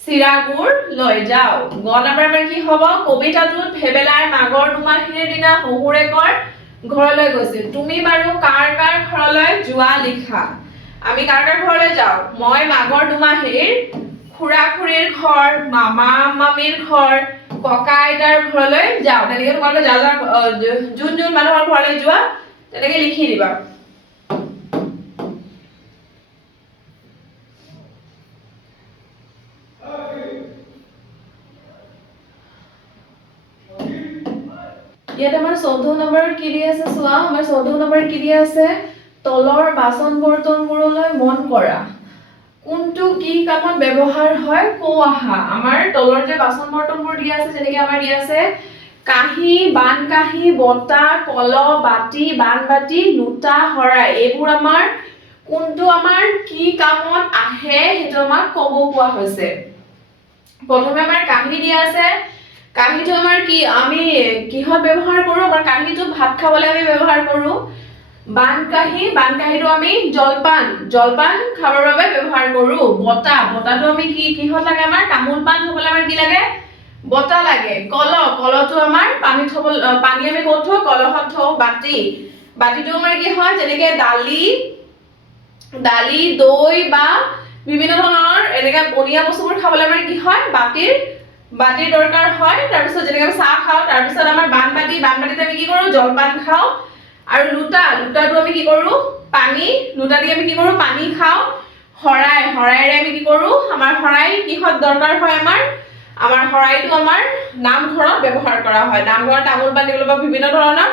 চিৰাগুৰ লৈ যাও গ নম্বৰ আমাৰ কি হ'ব কবিতাটোত ভেবেলাৰ মাগৰ দুমাহীৰ দিনা শহুৰেকৰ ঘৰলৈ গৈছিল তুমি বাৰু কাৰ কাৰ ঘৰলৈ যোৱা লিখা আমি কাৰ কাৰ ঘৰলৈ যাও মই মাগৰ দুমাহীৰ খুৰা খুৰীৰ ঘৰ মামা মামীৰ ঘৰ ককা আইতাৰ ঘৰলৈ যাও তেনেকৈ তোমালোকে যোন যোন মানুহৰ ঘৰলৈ যোৱা তেনেকৈ লিখি দিবা ইয়াত আমাৰ 14 নম্বৰত কি দি আছে চোৱা আমাৰ 14 নম্বৰত কি দি আছে তলৰ বাচন বৰ্তনবোৰলৈ মন কৰা কোনটো কি কামত ব্যৱহাৰ হয় কো আহা আমাৰ তলৰ যে বাচন বৰ্তনবোৰ দি আছে যেনেকৈ আমাৰ দি আছে কাঁহী বান কাঁহী বটা কল বাটি বানবাটি লোটা হৰাই এইবোৰ আমাৰ কোনটো আমাৰ কি কামত আহে সেইটো আমাক ক'ব কোৱা হৈছে প্ৰথমে আমাৰ কাঁহী দিয়া আছে কাঁহীটো আমাৰ কি আমি কিহত ব্যৱহাৰ কৰো আমাৰ কাঁহীটো ভাত খাবলৈ আমি ব্যৱহাৰ কৰো বানকাঁহীটো আমি জলপান খাবৰ বাবে ব্যৱহাৰ কৰো বটাটো আমি কিহত লাগে আমাৰ তামোল পাণ থবলৈ আমাৰ কি লাগে বটা লাগে কলটো আমাৰ পানী আমি ক'ত থওঁ কলহত থওঁ বাটিটো আমাৰ কি হয় যেনেকে দালি দৈ বা বিভিন্ন ধৰণৰ এনেকা পনীয়া বস্তুবোৰ খাবলৈ আমাৰ কি হয় বাটিৰ দৰকাৰ হয় তাৰ পিছত যেনেকৈ আমি চাহ খাওঁ তাৰ পিছত আমাৰ বানবাটিত আমি কি কৰো জলপান খাওঁ আৰু লোটাটো আমি কি কৰো লোটা দি আমি কি কৰো পানী খাওঁ হৰাইৰে আমি কি কৰো আমাৰ হৰাই কিহত দৰকাৰ হয় আমাৰ হৰাইটো আমাৰ নামঘৰত ব্যৱহাৰ কৰা হয় নামঘৰত তামোল পাণ দিবলৈ বা বিভিন্ন ধৰণৰ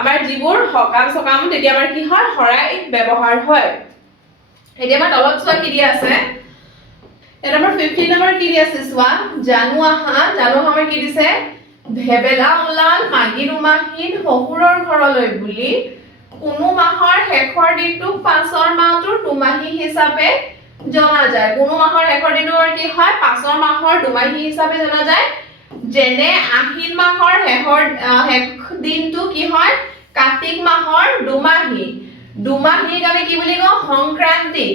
আমাৰ যিবোৰ সকাম তেতিয়া আমাৰ কি হয় হৰাই ব্যৱহাৰ হয় এতিয়া আমাৰ তলত চোৱা কি দিয়া আছে এটা আমাৰ 15 নম্বৰ কি দি আছে চোৱা জানু আহা আমাৰ কি দিছে ভেবেলা ওলাল মাগী দুমাহীন শহুৰৰ ঘৰলৈ বুলি কোনো মাহৰ শেষৰ দিনটোক পাছৰ মাহটোৰ দুমাহী হিচাপে জনা যায় কোনো মাহৰ শেষৰ দিনটো কি হয় পাছৰ মাহৰ দুমাহী হিচাপে জনা যায় যেনে আহিন মাহৰ শেষ দিনটো কি হয় কাৰ্তিক মাহৰ দুমাহীক আমি কি বুলি কওঁ সংক্ৰান্তি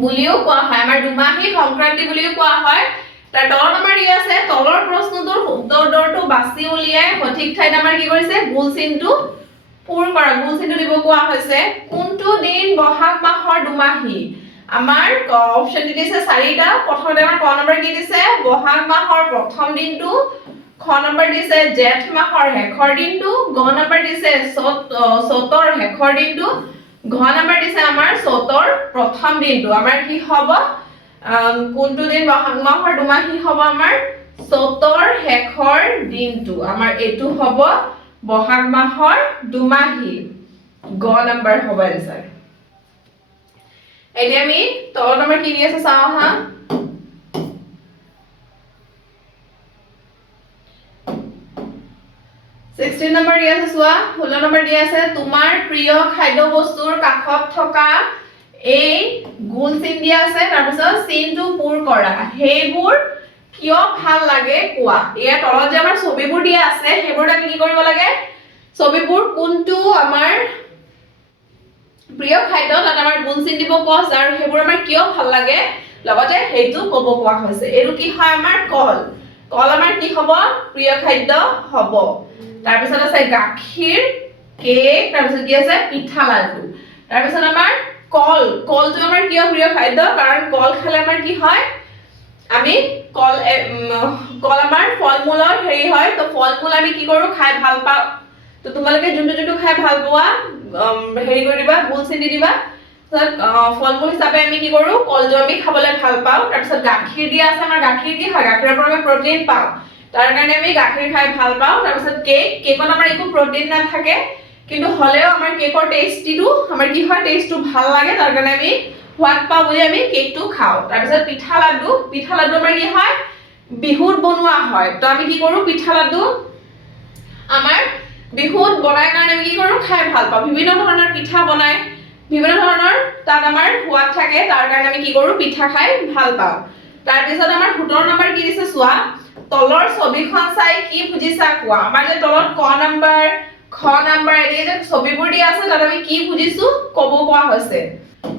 বুলিও কোৱা হয় আমাৰ দুমাহী সংক্ৰান্তি বুলিও কোৱা হয় তাৰ তলত আমাৰ দি আছে তলৰ প্ৰশ্নটোৰ উত্তৰটো বাছি উলিয়াই সঠিক ঠাইত আমাৰ কি কৰিছে গোল চিনটো দিব কোৱা হৈছে কোনটো দিন বহাগ মাহৰ দুমাহী আমাৰ অপচন দি দিছে চাৰিটা প্ৰথমতে আমাৰ ক নম্বৰ কি দিছে বহাগ মাহৰ প্ৰথম দিনটো খ নম্বৰ দিছে জেঠ মাহৰ শেষৰ দিনটো গ নম্বৰ দিছে চ'তৰ শেষৰ দিনটো ঘ নম্বৰ দিছে আমাৰ চ'তৰ প্ৰথম দিনটো আমাৰ কি হ'ব কোনটো দিন বহাগ মাহৰ দুমাহী হ'ব আমাৰ চ'তৰ শেষৰ দিনটো আমাৰ এইটো হ'ব বহাগ মাহৰ দুমাহী গ নম্বৰ হ'ব এনসাৰ এতিয়া আমি তলত আমাৰ কি দি আছে চাওঁ হা 16 নম্বৰ দি আছে চোৱা 16 নম্বৰ দি আছে তোমাৰ প্ৰিয় খাদ্য বস্তুৰ কাষত থকা এই গোল চিন দিয়া আছে তাৰ পিছত চিনটো পূৰ কৰা হেইবোৰ কিয় ভাল লাগে কোৱা ইয়াৰ তলত যে আমাৰ ছবিবোৰ দিয়া আছে হেইবোৰ আমি কি কৰিব লাগে ছবিবোৰ কোনটো আমাৰ প্ৰিয় খাদ্য তাত আমাৰ গোল চিন দিব কোৱা আৰু হেইবোৰ আমাৰ কিয় ভাল লাগে লগতে হেইটো ক'ব কোৱা হৈছে এৰু কি হয় আমাৰ কল আমাৰ কি হ'ব প্ৰিয় খাদ্য হ'ব তাৰ পিছত আছে গাখীৰ কেক তাৰ পিছত কি আছে পিঠা লাডু তাৰ পিছত আমাৰ কলটো আমাৰ কিয় প্ৰিয় খাদ্য কাৰণ কল খালে আমাৰ কি হয় আমি কল আমাৰ ফলমূলৰ হেৰি হয় তো ফলমূল আমি কি কৰো খাই ভাল পাওঁ তো তোমালোকে যোনটো খাই ভাল পোৱা হেৰি কৰি দিবা গোল চিন দি দিবা ফলমূল হিচাপে আমি কি কৰো কলটো আমি খাবলৈ ভাল পাওঁ তাৰ পিছত গাখীৰ দিয়া আছে আমাৰ গাখীৰ কি হয় গাখীৰৰ পৰা আমি প্ৰটিন পাওঁ তাৰ কাৰণে আমি গাখীৰ খাই ভাল পাওঁ তাৰ পিছত কেকত আমাৰ একো প্ৰটিন নাথাকে কিন্তু হলেও আমাৰ কেকৰ টেস্টিটো আমাৰ কি হয় টেস্টটো ভাল লাগে তাৰ কাৰণে আমি সোৱাদ পাওঁ বুলি আমি কেকটো খাওঁ তাৰ পিছত পিঠা লাডু আমাৰ কি হয় বিহুত বনোৱা হয় তো আমি কি কৰো পিঠা লাডু আমাৰ বিহুত বনাই কাৰণে আমি কি কৰো খাই ভাল পাওঁ বিভিন্ন ধৰণৰ পিঠা বনাই বিভিন্ন ধৰণৰ তাত আমাৰ সোৱাদ থাকে তাৰ কাৰণে আমি কি কৰো পিঠা খাই ভাল পাওঁ তাৰ পিছত আমাৰ 17 নম্বৰ কি দিছে চোৱা তলৰ ছবিখন চাই কি বুজিছা কোৱা আমাৰ যে তলত ক নম্বৰ খ নম্বৰ এই যে ছবিবোৰ দিয়া আছে তাত আমি কি বুজিছো ক'ব কোৱা হৈছে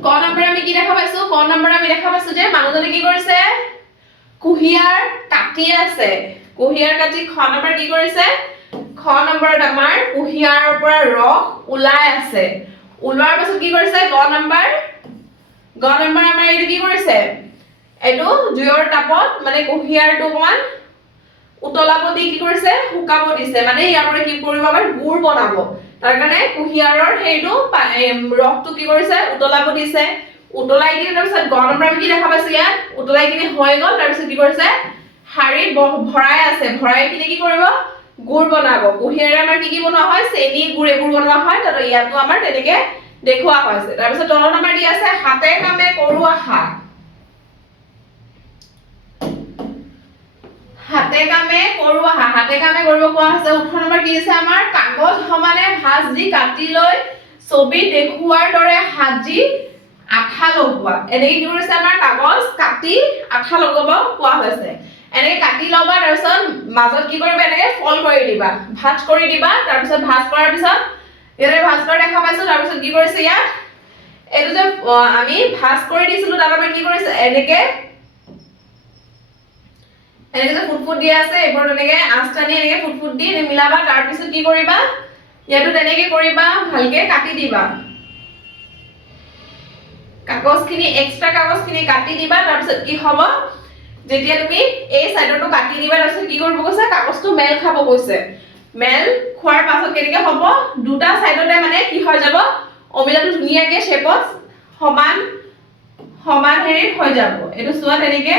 ক নম্বৰ আমি কি দেখা পাইছো ক নম্বৰ আমি দেখা পাইছো যে মানুহজনে কি কৰিছে কুহিয়াৰ কাটি আছে কুহিয়াৰ কাটি খ নম্বৰ কি কৰিছে খ নম্বৰত আমাৰ কুহিয়াৰৰ পৰা ৰস ওলাই আছে ওলোৱাৰ পাছত কি কৰিছে গ নম্বৰ আমাৰ এইটো কি কৰিছে এইটো জুইৰ তাপত মানে কুহিয়াৰটো অকমান উতলাব দি কি কৰিছে শুকাব দিছে মানে ইয়াৰ পৰা কি কৰিব আমাৰ গুড় বনাব তাৰ কাৰণে কুহিয়াৰৰ সেইটো ৰসটো কি কৰিছে উতলাব দিছে উতলাই কিনে তাৰ পিছত গ নম্বৰ আমি কি দেখা পাইছো ইয়াত উতলাই কিনে হৈ গ'ল তাৰ পিছত কি কৰিছে হাড়িত ভৰাই আছে ভৰাই কিনে কি কৰিব গুড় বনাব কুহিয়াৰে আমাৰ কি বনোৱা হয় চেনি গুড় এইবোৰ বনোৱা হয় তাৰ ইয়াতো আমাৰ তেনেকে দেখুৱা হৈছে তাৰ পিছত তলত আমাৰ দি আছে হাতে কামে কৰো আশা হাতে কামে কৰিব কোৱা হৈছে 18 নম্বৰ কি আছে আমাৰ কাগজ সমানে ভাঁজ দি কাটি লৈ ছবি দেখুৱাৰ দৰে সাজি আঠা লগোৱা এনেকে কি কৰিছে আমাৰ কাগজ কাটি আঠা লগাব কোৱা হৈছে এনেকে কাটি লবা তাৰ পিছত মাজত কি কৰিবা এনেকে ফল কৰি দিবা ভাঁজ কৰি দিবা তাৰ পিছত ভাঁজ কৰাৰ পিছত ইয়াৰে ভাঁজ কৰা দেখা পাইছো তাৰ পিছত কি কৰিছে ইয়াত এইটো যে আমি ভাঁজ কৰি দিছিলো তাৰ আমি কি কৰিছে এনেকে যে ফুটফুট দিয়া আছে এইবোৰ তেনেকে আঁচটানি এনেকে ফুটফুট দি মিলাবা তাৰ পিছত কি কৰিবা ইয়াটো তেনেকে কৰিবা ভালকে কাটি দিবা কাগজখিনি এক্সট্ৰা কাগজখিনি কাটি দিবা তাৰ পিছত কি হ'ব যেতিয়া তুমি এই সাইডটো কাটি দিবা তাৰ পিছত কি কৰিব কৈছে কাগজটো মেল খাব কৈছে মেল খোৱাৰ পাছত কেনেকে হ'ব দুটা সাইডতে মানে কি হৈ যাব অমিলাটো ধুনিয়াকে শেপত সমান হেৰি হৈ যাব এটো চোৱা তেনেকে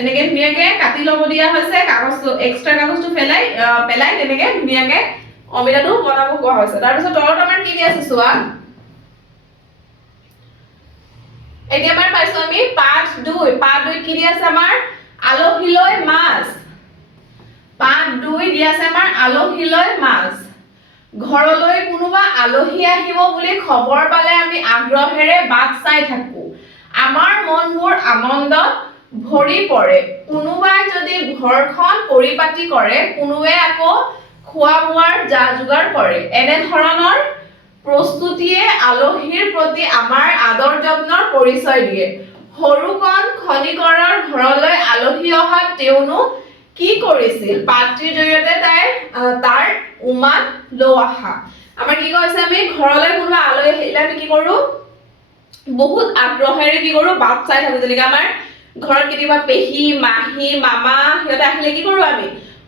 এনেকে ধুনিয়াকে কাটি লব দিয়া হৈছে কাগজটো এক্সট্ৰা কাগজটো পেলাই তেনেকে ধুনিয়াকে অমিলাটো বনাব কোৱা হৈছে তাৰ পিছত তলত আমাৰ কি দি আছে চোৱা এতিয়া আমাৰ পাইছো আমি পাঠ 2 কি দি আছে আমাৰ আলহিলৈ মাছ পাঠ 2 দি আছে আমাৰ আলহিলৈ মাছ ঘৰলৈ কোনোবা আলহী আহিব বুলি খবৰ পালে আমি আগ্ৰহেৰে বাট চাই থাকো আমাৰ মনবোৰ আনন্দত ভৰি পৰে কোনোবাই যদি ঘৰখন পৰিপাটি কৰে কোনোৱে আকৌ খোৱা বোৱাৰ যা যোগাৰ কৰে এনে ধৰণৰ প্ৰস্তুতিয়ে আলহীৰ প্ৰতি আমাৰ আদৰ যত্নৰ পৰিচয় দিয়ে হৰুকণ খনিকৰৰ ঘৰলৈ আলহী অহা তেওঁনো কি কৰিছিল পাত্ৰীৰ জৰিয়তে তাৰ উমান লৈ আহা আমাৰ কি কৈছে আমি ঘৰলৈ কোনোবা আলহী আহিলে আমি কি কৰো বহুত আগ্ৰহেৰে কি কৰো বাট চাই থাকো যেনেকৈ আমাৰ ঘৰত কেতিয়াবা পেহী মাহী মামা সিহঁতে আহিলে কি কৰো আমি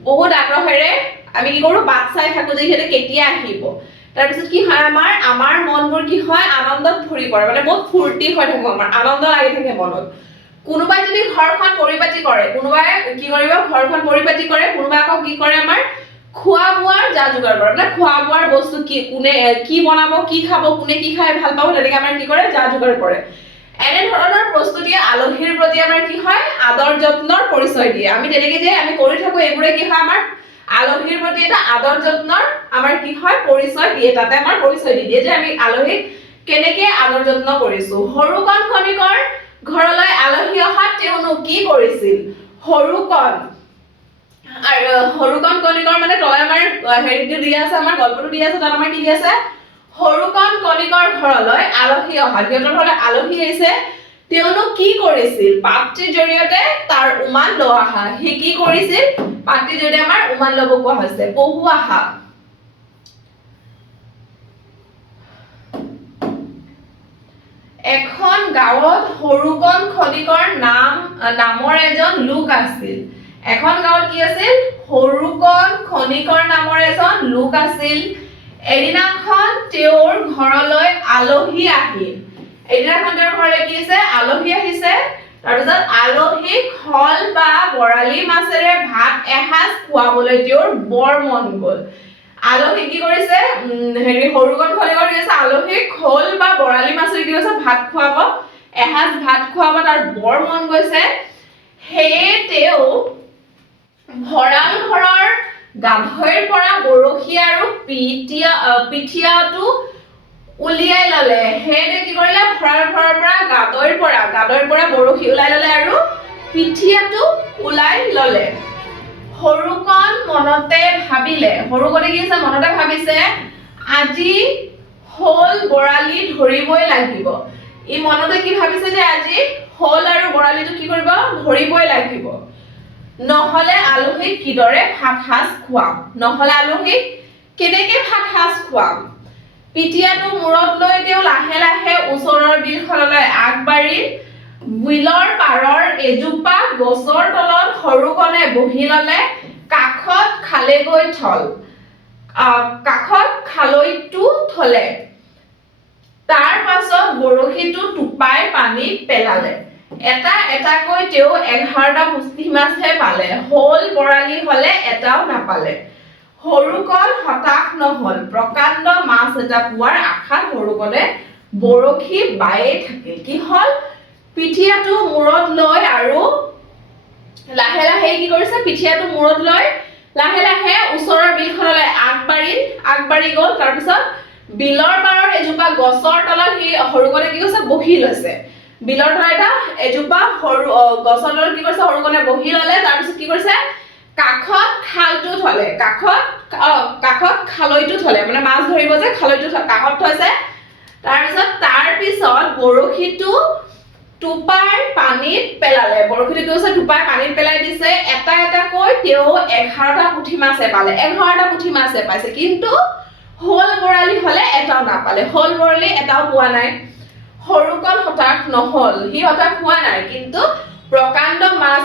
বহুত আগ্ৰহেৰে আমি কি কৰো বাট চাই থাকো যে সিহঁতে কেতিয়া আহিব তাৰ পিছত কি হয় আমাৰ মনবোৰ কি হয় আনন্দত ভৰি পৰে মানে বহুত ফূৰ্তি হৈ থাকে আমাৰ আনন্দ লাগি থাকে মনত কোনোবাই যদি ঘৰখন পৰিপাটি কৰে কোনোবাই কি কৰিব ঘৰখন পৰিপাটি কৰে কোনোবাই আকৌ কি কৰে আমাৰ খোৱা বোৱাৰ যা যোগাৰ কৰে মানে খোৱা বোৱাৰ বস্তু কি কোনে কি বনাব কি খাব কোনে কি খাই ভাল পাব তেনেকৈ আমাৰ কি কৰে যা যোগাৰ কৰে এনে ধৰণৰ প্ৰস্তুতিয়ে আলহীৰ প্ৰতি আমাৰ কি হয় আদৰ যত্নৰ পৰিচয় দিয়ে আমি তেনেকৈ যে আমি কৰি থাকো এইবোৰে কি হয় আমাৰ আলহীৰ প্ৰতি এটা আদৰ যত্নৰ আমাৰ কি হয় পৰিচয় দিয়ে তাতে আমাৰ পৰিচয় দিয়ে যে আমি আলহীক কেনেকৈ আদৰ যত্ন কৰিছো হৰুকণ খনিকৰ ঘৰলৈ আলহী অহা তেওঁনো কি কৰিছিল হৰুকণ আৰু হৰুকণ কণিকৰ মানে তলে আমাৰ হেৰিটো দিয়া আছে আমাৰ গল্পটো দিয়া আছে তাত আমাৰ কি দিয়া আছে হৰুকণ কণিকৰ ঘৰলৈ আলহী অহা সিহঁতৰ ঘৰলৈ আলহী আহিছে তেওঁনো কি কৰিছিল পাত্ৰীৰ জৰিয়তে তাৰ উমান লৈ আহা সি কি কৰিছিল পাত্ৰীৰ জৰিয়তে আমাৰ উমান ল'ব কোৱা হৈছে বহু আহা এখন গাঁৱত হৰুকণ খনিকৰ নামৰ এজন লোক আছিল এখন গাঁৱত কি আছিল হৰুকণ খনিকৰ নামৰ এজন লোক আছিল এদিনাখন তেওঁৰ ঘৰলৈ আলহী আহিল এদিনাখন তেওঁৰ ঘৰলৈ কি আছে আলহী আহিছে তাৰ পিছত আলহীক হল বা বৰালি মাছেৰে ভাত এসাঁজ খুৱাবলৈ তেওঁৰ বৰ মন গ'ল আলহী কি কৰিছে হেৰি হৰুকণ খনিকৰ কি আছে আলহীক হল বা বৰালি মাছেৰে কি কৰিছে ভাত খুৱাব এসাঁজ ভাত খুৱাব তাৰ বৰ মন গৈছে সেয়ে তেওঁ ভঁৰাল ঘৰৰ গাধৈৰ পৰা বৰশী আৰু পিঠিয়াটো উলিয়াই ললে হেতে কি কৰিলে ভঁৰাল ঘৰৰ পৰা গাধৈৰ পৰা বৰশী উলাই ললে আৰু পিঠিয়াটো উলাই ললে হৰুকণ মনতে ভাবিলে হৰুকণে কি আছে মনতে ভাবিছে আজি হল বৰালি ধৰিবই লাগিব ই মনতে কি ভাবিছে যে আজি শ'ল আৰু বৰালিটো কি কৰিব ধৰিবই লাগিব নহলে আলহীক কিদৰে ভাত সাজ খুৱাম নহলে আলহীক কেনেকে ভাত সাজ খুৱাম পিঠিয়াটো মূৰত লৈ তেওঁ লাহে লাহে ওচৰৰ বিলখনলৈ আগবাঢ়ি বিলৰ পাৰৰ এজোপা গছৰ তলত সৰুকণে বহি ললে কাষত খালেগৈ থল কাষত খালৈটো থলে তাৰ পাছত বৰশীটো টোপাই পানীত পেলালে এটা এটাকৈ তেওঁ 11টা পুঠি মাছহে পালে শ'ল বৰালি হলে এটাও নাপালে সৰুকণ হতাশ নহল প্ৰকাণ্ড মাছ এটা পোৱাৰ আশাত সৰুকণে বৰশী বায়ে থাকিল কি হল পিঠিয়াটো মূৰত লৈ আৰু লাহে লাহে কি কৰিছে পিঠিয়াটো মূৰত লৈ লাহে লাহে ওচৰৰ বিলখনলৈ আগবাঢ়ি গল তাৰ পিছত বিলৰ পাৰৰ এজোপা গছৰ তলত সি সৰুকণে কি কৈছে বহি লৈছে বিলৰ তলত এজোপা সৰু গছৰ তলত কি কৰিছে সৰুকণে বহি ললে তাৰ পিছত কি কৰিছে কাষত খালটো থলে কাষত খালৈটো থলে মানে মাছ ধৰিব যে খালৈটো কাষত থৈছে তাৰ পিছত বৰশীটো টোপাই পানীত পেলালে বৰশীটো কি হৈছে টোপাই পানীত পেলাই দিছে এটা এটাকৈ তেওঁ 11টা পুঠি মাছে পালে 11টা পুঠি মাছে পাইছে কিন্তু শ'ল বৰালি হলে এটাও নাপালে শ'ল বৰালি এটাও পোৱা নাই সৰুকণ হতাশ নহল সি হতাশ হোৱা নাই কিন্তু প্ৰকাণ্ড মাছ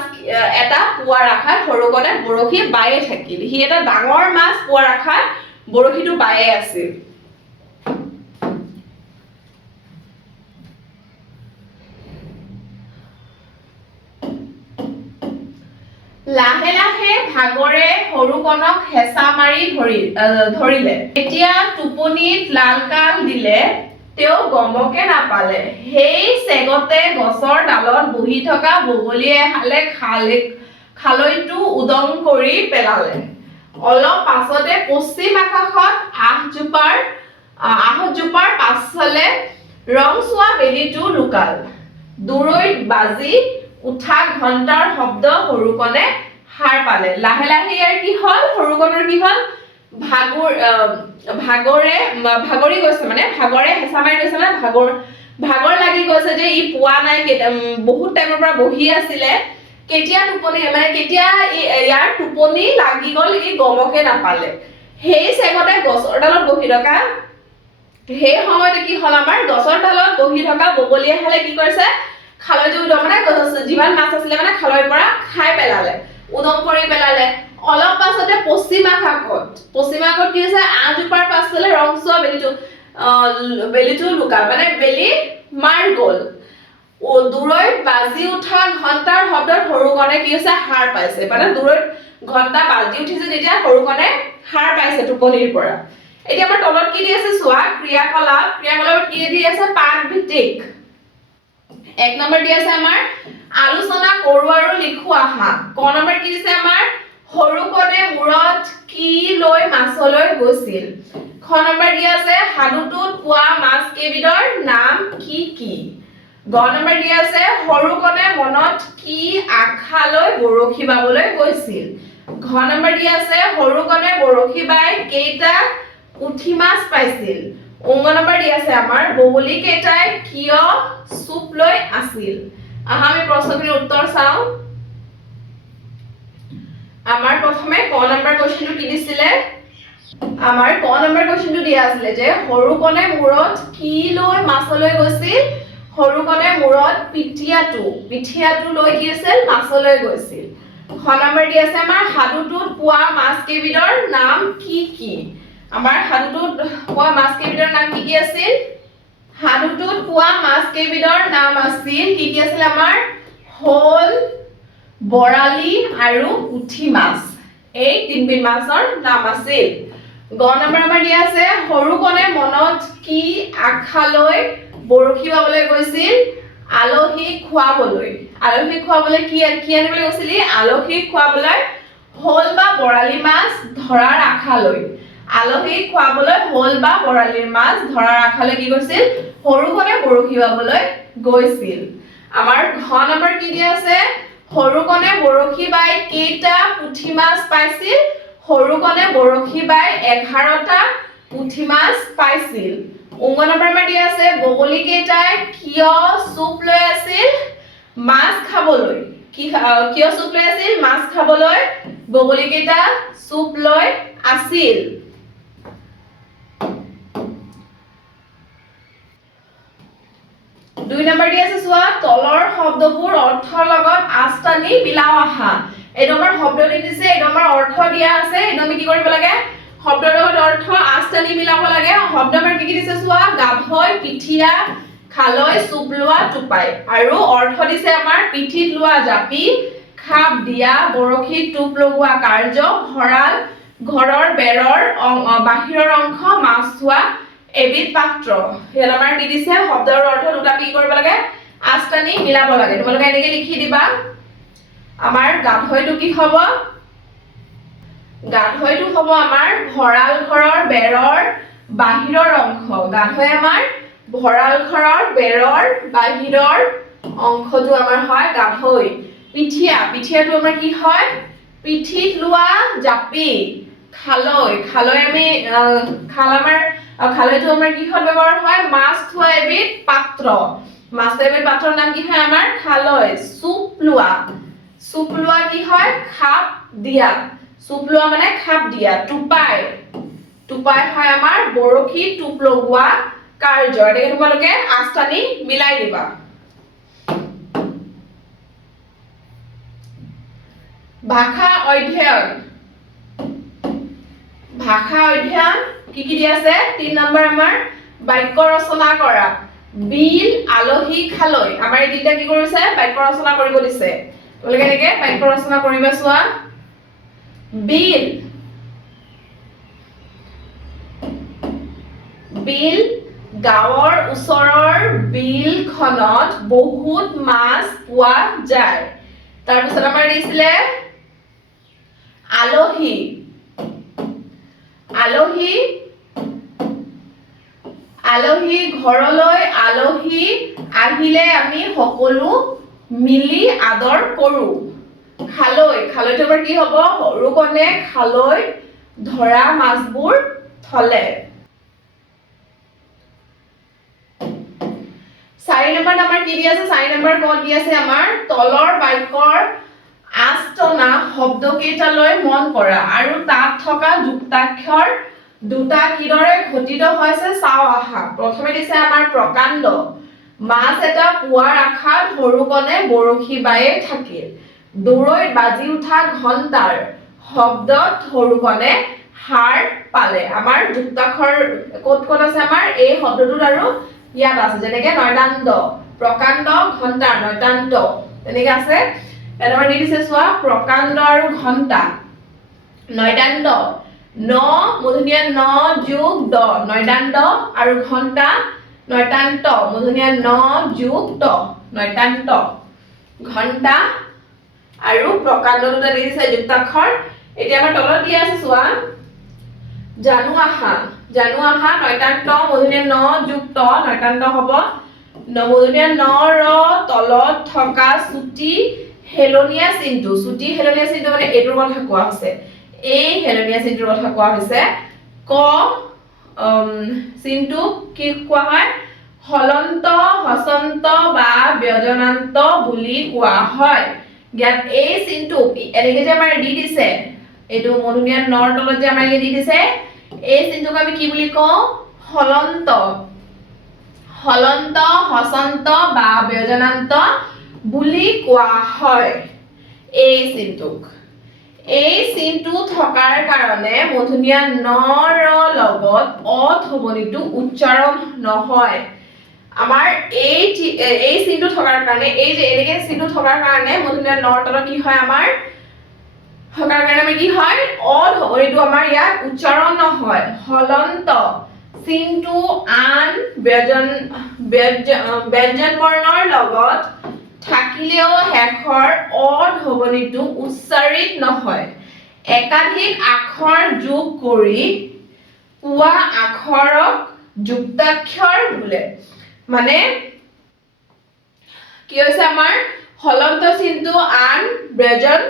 এটা পোৱাৰ আশাত সৰুকণে বৰশী বায়ে থাকিল সি এটা ডাঙৰ মাছ পোৱাৰ আশাত বৰশীটো বায়ে আছিল লাহে লাহে ভাগৰে সৰুকণক হেঁচা মাৰি ধৰিলে এতিয়া টোপনিত লালকাল দিলে তেওঁ গমকে নাপালে সেই চেগতে গছৰ ডালত বহি থকা বগলী এহালে খালৈটো উদং কৰি পেলালে অলপ পাছতে পশ্চিম আকাশত আহজোপাৰ পাছফালে ৰংচুৱা বেলিটো লুকাল দূৰৈত বাজি উঠা ঘণ্টাৰ শব্দ সৰুকণে সাৰ পালে লাহে লাহে ইয়াৰ কি হল সৰুকণৰ কি হল ভাগৰি গৈছে মানে ভাগৰে হেঁচা মাৰি গৈছে মানে ভাগৰ লাগি গৈছে যে ই পোৱা নাই বহুত টাইমৰ পৰা বহি আছিলে কেতিয়া টোপনি মানে কেতিয়া ইয়াৰ টোপনি লাগি গল ই গমকে নাপালে সেই চেগতে গছৰ ডালত বহি থকা সেই সময়তে কি হল আমাৰ গছৰ ডালত বহি থকা বগলী এহালে কি কৰিছে খালৈটো উদং মানে যিমান মাছ আছিলে মানে খালৈৰ পৰা খাই পেলালে উদং কৰি পেলালে অলপ পাছতে পশ্চিম আকাশত কি হৈছে আহজোপাৰ পাছফালে ৰংচুৱা বেলিটো লুকাল মানে বেলি মাৰ গল দূৰৈত বাজি উঠা ঘণ্টাৰ শব্দত সৰুকণে কি হৈছে সাৰ পাইছে মানে দূৰৈত ঘণ্টা বাজি উঠিছে তেতিয়া সৰুকণে সাৰ পাইছে টোপনিৰ পৰা এতিয়া আমাৰ তলত কি দি আছে চোৱা ক্ৰিয়াকলাপত কি দি আছে পাঠ ভিত্তিক 1 নম্বৰ দি আছে আমাৰ আলোচনা কৰো আৰু লিখো আহা ক নম্বৰ কি দিছে আমাৰ সৰুকণে মূৰত কি লৈ মাছলৈ গৈছিল খ নম্বৰ দি আছে সাধুটোত পোৱা মাছ কেইবিধৰ নাম কি কি গ নম্বৰ দি আছে সৰুকণে মনত কি আশা লৈ বৰশী বাবলৈ গৈছিল ঘ নম্বৰ দি আছে সৰুকণে বৰশী বাই কেইটা পুঠি মাছ পাইছিল অংগ নম্বৰ দি আছে আমাৰ বগলী কেইটাই কিয় চুপ লৈ আছিল আমি প্ৰশ্নটোৰ উত্তৰ চাও আমাৰ প্ৰথমে ক নম্বৰ কোৱেশ্চনটো কি দিছিলে আমাৰ ক নম্বৰ কোৱেশ্চনটো দিয়া আছিল যে সৰুকণে মূৰত কি লৈ মাছলৈ গৈছিল সৰুকণে মূৰত পিঠিয়াটো লৈ কি আছিল মাছলৈ গৈছিল খ নম্বৰ দি আছে আমাৰ সাধুটোত পোৱা মাছ কেইবিধৰ নাম কি কি আমাৰ সাধুটোত পোৱা মাছ কেইবিধৰ নাম কি আছিল সাধুটোত পোৱা মাছ কেইবিধৰ নাম আছিল কি আছিল আমাৰ শ'ল বৰালি আৰু পুঠি মাছ এই তিনবিধ মাছৰ নাম আছিল গ নম্বৰ আমাৰ দিয়া আছে সৰুকণে মনত কি আশা লৈ বৰশী বাবলৈ গৈছিল আলহীক খুৱাবলৈ কি আনিবলৈ গৈছিল আলহীক খুৱাবলৈ শ'ল বা বৰালি মাছ ধৰাৰ আশা লৈ আলহীক খুৱাবলৈ শ'ল বা বৰালিৰ মাছ ধৰাৰ আশা লৈ কি কৰিছিল সৰুকণে বৰশী বাবলৈ গৈছিল আমাৰ ঘ নম্বৰ কি দিয়া আছে সৰুকণে বৰশী বাই কেইটা পুঠি মাছ পাইছিল সৰুকণে বৰশী বাই 11টা পুঠি মাছ পাইছিল খ অংগ নম্বৰ আমাৰ দিয়া আছে বগলী কেইটাই কিয় চুপ লৈ আছিল মাছ খাবলৈ কিয় চুপ লৈ আছিল মাছ খাবলৈ বগলী কেইটা চুপ লৈ আছিল 2 নম্বৰ দি আছে চোৱা তলৰ শব্দবোৰ অৰ্থৰ লগত আস্তানি মিলাও আহা এই নম্বৰ শব্দ দি দিছে এই নম্বৰ অৰ্থ দিয়া আছে এই আমি কি কৰিব লাগে শব্দৰ লগত অৰ্থ আস্তানি মিলাব লাগে শব্দ আমাৰ কি দিছে চোৱা গাধৈ পিঠিয়া খালৈ চুপ লোৱা টুপাই আৰু অৰ্থ দিছে আমাৰ পিঠিত লোৱা জাপি খাপ দিয়া বৰশী টুপ লগোৱা কাৰ্য ভৰাল ঘৰৰ বেৰৰ বাহিৰৰ অংশ মাছ থোৱা এবিধ পাত্ৰ হেল আমাৰ দি দিছে শব্দৰ অৰ্থ দুটা কি কৰিব লাগে আস্তানি মিলাব লাগে তোমালোকে এনেকৈ লিখি দিবা আমাৰ গাধৈটো কি হ'ব গাধৈটো হ'ব আমাৰ ভৰাল ঘৰৰ বেৰৰ বাহিৰৰ অংশ গাধৈ আমাৰ ভৰাল ঘৰৰ বেৰৰ বাহিৰৰ অংশটো আমাৰ হয় গাধৈ পিঠিয়া পিঠিয়াটো আমাৰ কি হয় পিঠিত লোৱা জাপি খালৈ খালৈ আমি খাল আমাৰ খালৈটো আমাৰ কি হয় ব্যৱহাৰ হয় মাছ থোৱা এবিধ পাত্ৰ মাছ এবিধ পাত্ৰৰ নাম কি হয় আমাৰ খালৈ চুপ লোৱা কি হয় খাপ দিয়া চুপ লোৱা মানে খাপ দিয়া টুপাই হয় আমাৰ বৰশী টুপ লগোৱা কাৰ্য এটাকে তোমালোকে আস্তানি মিলাই দিবা ভাষা অধ্যয়ন কি দি আছে 3 নম্বৰ আমাৰ বাক্য ৰচনা কৰা বিল আলহী খালৈ আমাৰ এই তিনটা কি কৰিছে বাক্য ৰচনা কৰিব দিছে তোমালোকে এনেকে বাক্য ৰচনা কৰিবা চোৱা বিল গাঁৱৰ ওচৰৰ বিলখনত বহুত মাছ পোৱা যায় তাৰ পিছত আমাৰ দিছিলে আলহী ঘৰলৈ আলহী আহিলে আমি সকলো মিলি আদৰ কৰো খালৈটো আমাৰ কি হ'ব সৰু কণে খালৈ ধৰা মাছবোৰ থলে 4 নম্বৰ আমাৰ কি দি আছে 4 নম্বৰ কত দি আছে আমাৰ তলৰ বাক্যৰ আস্তনা শব্দ কেইটালৈ মন কৰা আৰু তাত থকা যুক্তাক্ষৰ দুটা কিদৰে ঘটিত হৈছে চাও আহা প্ৰথমে দিছে আমাৰ প্ৰকাণ্ড মাছ এটা পোৱাৰ আশাত সৰুকণে বৰশী বায়ে থাকিল দৌৰৈত বাজি উঠা ঘণ্টাৰ শব্দত সৰুকণে হাড় পালে আমাৰ যুক্তাক্ষৰ ক'ত আছে আমাৰ এই শব্দটোত আৰু ইয়াত আছে যেনেকে নয়দান্ত প্ৰকাণ্ড ঘণ্টা নয়দান্ত তেনেকে আছে এটা আমাৰ দিছে চোৱা প্ৰকাণ্ড আৰু ঘণ্টা নয়দান্ত ন মূৰ্ধন্য ন যোগ দ নয়দান্ত আৰু ঘণ্টা নয়তান্ত মূৰ্ধন্য ন যোগ ত নয়তান্ত ঘণ্টা আৰু প্ৰকাণ্ড দুটা দিছে যুক্তাক্ষৰ এতিয়া আমাৰ তলত দিয়া আছে চোৱা জানু আহা নয়তান্ত মূৰ্ধন্য ন যোগ ত নয়তান্ত হ'ব মূৰ্ধন্য ন ৰ তলত থকা চুটি হেলনীয়া চিনটো মানে এইটোৰ কথা কোৱা হৈছে এই হেলনীয়া চিনটোৰ কথা কোৱা হৈছে ক চিনটো কি কোৱা হয় হলন্ত হসন্ত বা ব্যজনান্ত বুলি কোৱা হয় ইয়াত এই চিনটো এনেকে যে আমাৰ দি দিছে এইটো মধুনিয়া নৰ তলত যে আমাৰ দি দিছে এই চিনটোক আমি কি বুলি কওঁ হলন্ত হসন্ত বা ব্যজনান্ত বুলি কোৱা হয় এই চিনটো থকাৰ কাৰণে মধুনিয়া নৰ লগত অধ্বনিটো উচ্চাৰণ নহয় আমাৰ এই চিনটো থকাৰ কাৰণে এই যে এনেকে চিনটো থকাৰ কাৰণে মধুনিয়া নৰ তলত কি হয় আমাৰ থকাৰ কাৰণে আমি কি হয় অধ্বনিটো আমাৰ ইয়াত উচ্চাৰণ নহয় হলন্ত চিনটো আন ব্যঞ্জন বৰ্ণৰ লগত থাকিলেও শেষৰ অধ্বনিটো উচ্চাৰিত নহয় একাধিক আখৰ যোগ কৰি পোৱা আখৰক যুক্তাক্ষৰ বোলে মানে কি হৈছে আমাৰ হলন্ত চিনটো আন ব্যঞ্জন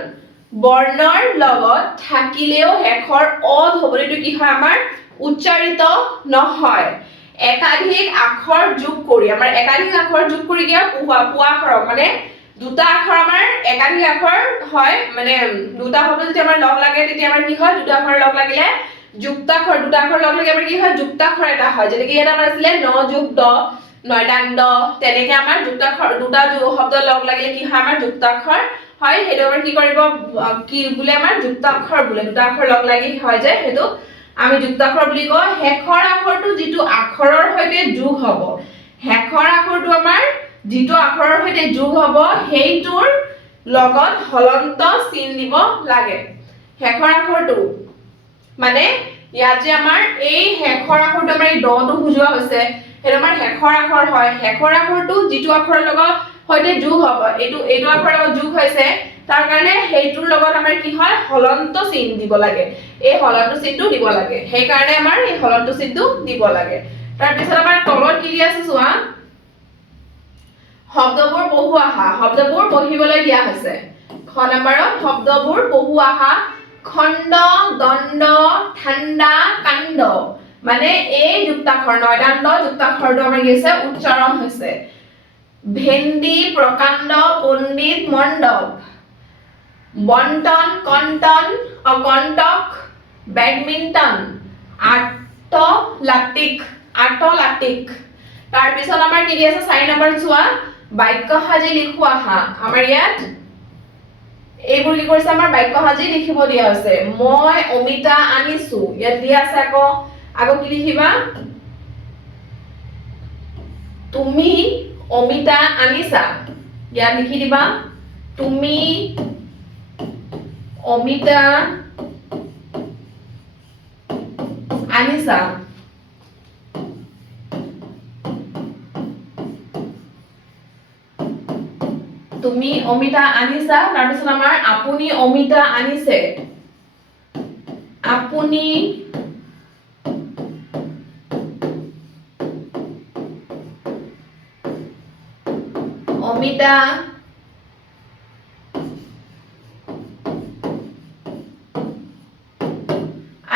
বৰ্ণৰ লগত থাকিলেও শেষৰ অধ্বনিটো কি হয় আমাৰ উচ্চাৰিত নহয় একাধিক আখৰ যোগ কৰি আমাৰ একাধিক আখৰ যোগ কৰি কি হয় পোৱা আখৰ মানে দুটা আখৰ আমাৰ একাধিক আখৰ হয় মানে দুটা শব্দ যদি আমাৰ লগ লাগে তেতিয়া আমাৰ কি হয় দুটা আখৰ লগ লাগিলে যুক্তাক্ষৰ দুটা আখৰ লগ লাগি আমাৰ কি হয় যুক্তাক্ষৰ এটা হয় যেনেকৈ ইয়াত আমাৰ আছিলে ন যোগ দ নয়দান দ তেনেকৈ আমাৰ যুক্তাক্ষৰ দুটা শব্দ লগ লাগিলে কি হয় আমাৰ যুক্তাক্ষৰ হয় সেইটো আমাৰ কি কৰিব কি বোলে আমাৰ যুক্তাক্ষৰ বোলে দুটা আখৰ লগ লাগি হয় যে সেইটো আমি যুক্তাক্ষৰ বুলি কওঁ শেষৰ আখৰটো যিটো আখৰৰ সৈতে যোগ হ'ব শেষৰ আখৰটো আমাৰ যিটো আখৰৰ সৈতে যোগ হ'ব সেইটোৰ লগত হলন্ত চিন দিব লাগে শেষৰ আখৰটো মানে ইয়াত যে আমাৰ এই শেষৰ আখৰটো আমাৰ এই দটো বুজোৱা হৈছে সেইটো আমাৰ শেষৰ আখৰ হয় শেষৰ আখৰটো যিটো আখৰৰ লগত সৈতে যোগ হ'ব এইটো আখৰৰ লগত যোগ হৈছে তাৰ কাৰণে সেইটোৰ লগত আমাৰ কি হয় হলন্ত চিন দিব লাগে এই হলন্ত চিনটো দিব লাগে সেই কাৰণে আমাৰ এই হলন্ত চিনটো দিব লাগে তাৰ পিছত আমাৰ তলত কি দি আছে চোৱা শব্দবোৰ পঢ়ু আহা শব্দবোৰ পঢ়িবলৈ দিয়া হৈছে খ নম্বৰত শব্দবোৰ পঢ়ু আহা খণ্ড দণ্ড ঠাণ্ডা কাণ্ড মানে এই যুক্তাক্ষৰ নয়দাণ্ড যুক্তাক্ষৰটো আমাৰ কি হৈছে উচ্চাৰণ হৈছে ভেন্দি প্ৰকাণ্ড পণ্ডিত মণ্ডপ বন্টন কণ্টন অকণ্টক বেডমিণ্টন আটলাটিক তাৰ পিছত আমাৰ কি দি আছে 4 নম্বৰ চোৱা বাক্য সাজি লিখোৱা আহা আমাৰ ইয়াত এইবোৰ কি কৰিছে আমাৰ বাক্য সাজি লিখিব দিয়া হৈছে মই অমিতা আনিছো ইয়াত দিয়া আছে আকৌ কি লিখিবা তুমি অমিতা আনিছা ইয়াত লিখি দিবা তুমি অমিতা আনিছা তুমি অমিতা আনিছা তাৰপিছত আমাৰ আপুনি অমিতা আনিছে আপুনি অমিতা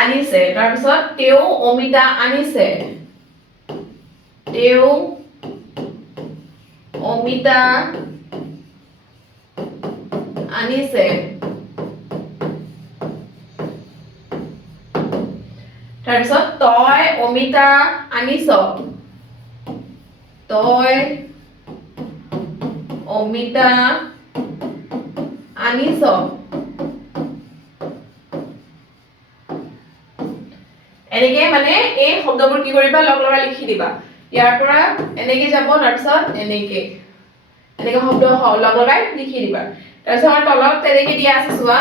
আনিছে তাৰপিছত তেওঁ অমিতা আনিছে তেওঁ অমিতা আনিছে তাৰপিছত তই অমিতা আনিছ তই অমিতা আনিছ এনেকে মানে এই শব্দবোৰ কি কৰিবা লগ লগাই লিখি দিবা ইয়াৰ পৰা এনেকে যাব তাৰপিছত এনেকে শব্দ লগ লগাই লিখি দিবা তাৰপিছত আমাৰ তলত তেনেকে দিয়া আছে চোৱা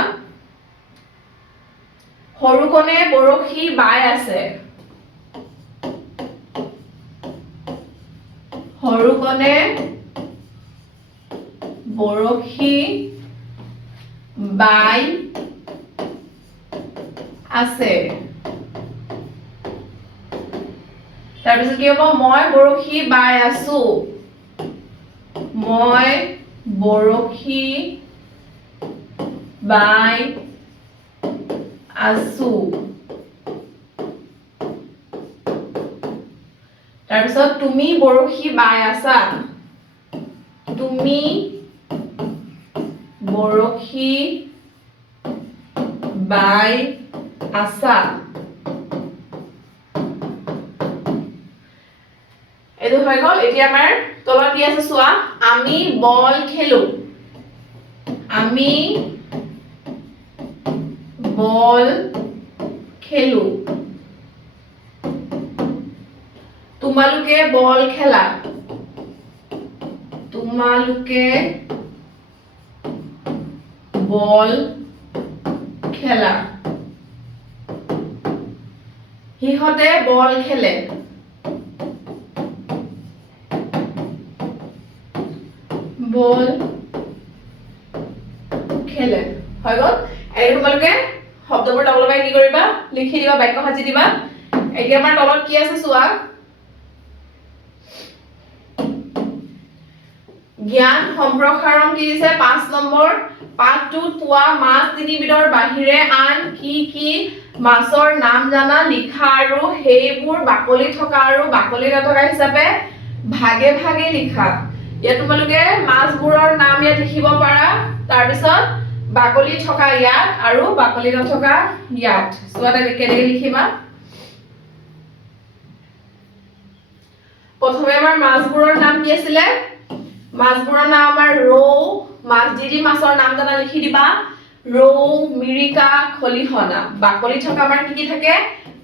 সৰুকণে বৰশী বাই আছে সৰুকণে বৰশী বাই আছে তাৰপিছত কি হ'ব মই বৰশী বাই আছো মই বৰশী বাই আছো তাৰপিছত তুমি বৰশী বাই আছা তুমি বৰশী বাই আছা এইটো হৈ গ'ল এতিয়া আমাৰ তলত দি আছে চোৱা আমি বল খেলো আমি বল খেলো তোমালোকে বল খেলা তোমালোকে বল খেলা সিহঁতে বল খেলে বল খেলে হৈ গ'ল এই তোমালোকে শব্দবোৰ লগ লগাই কি কৰিবা লিখি দিবা বাক্য সাজি দিবা এতিয়া আমাৰ তলত কি আছে চোৱা জ্ঞান সম্প্ৰসাৰণ কি দিছে 5 নম্বৰ পাঠটোত পোৱা মাছ 3 বিধৰ বাহিৰে আন কি মাছৰ নাম জানা লিখা আৰু সেইবোৰ বাকলি থকা আৰু বাকলি নথকা হিচাপে ভাগে ভাগে লিখা ইয়াত তোমালোকে মাছবোৰৰ নাম ইয়াত লিখিব পাৰা তাৰ পিছত বাকলি থকা ইয়াত আৰু বাকলি নথকা ইয়াত সোৱাতে কেনেকৈ লিখিবা প্ৰথমে আমাৰ মাছবোৰৰ নাম কি আছিল মাছবোৰৰ নাম আমাৰ ৰৌ মাছ যি মাছৰ নাম জানা লিখি দিবা ৰৌ মিৰিকা খলিহনা বাকলি থকা আমাৰ কি থাকে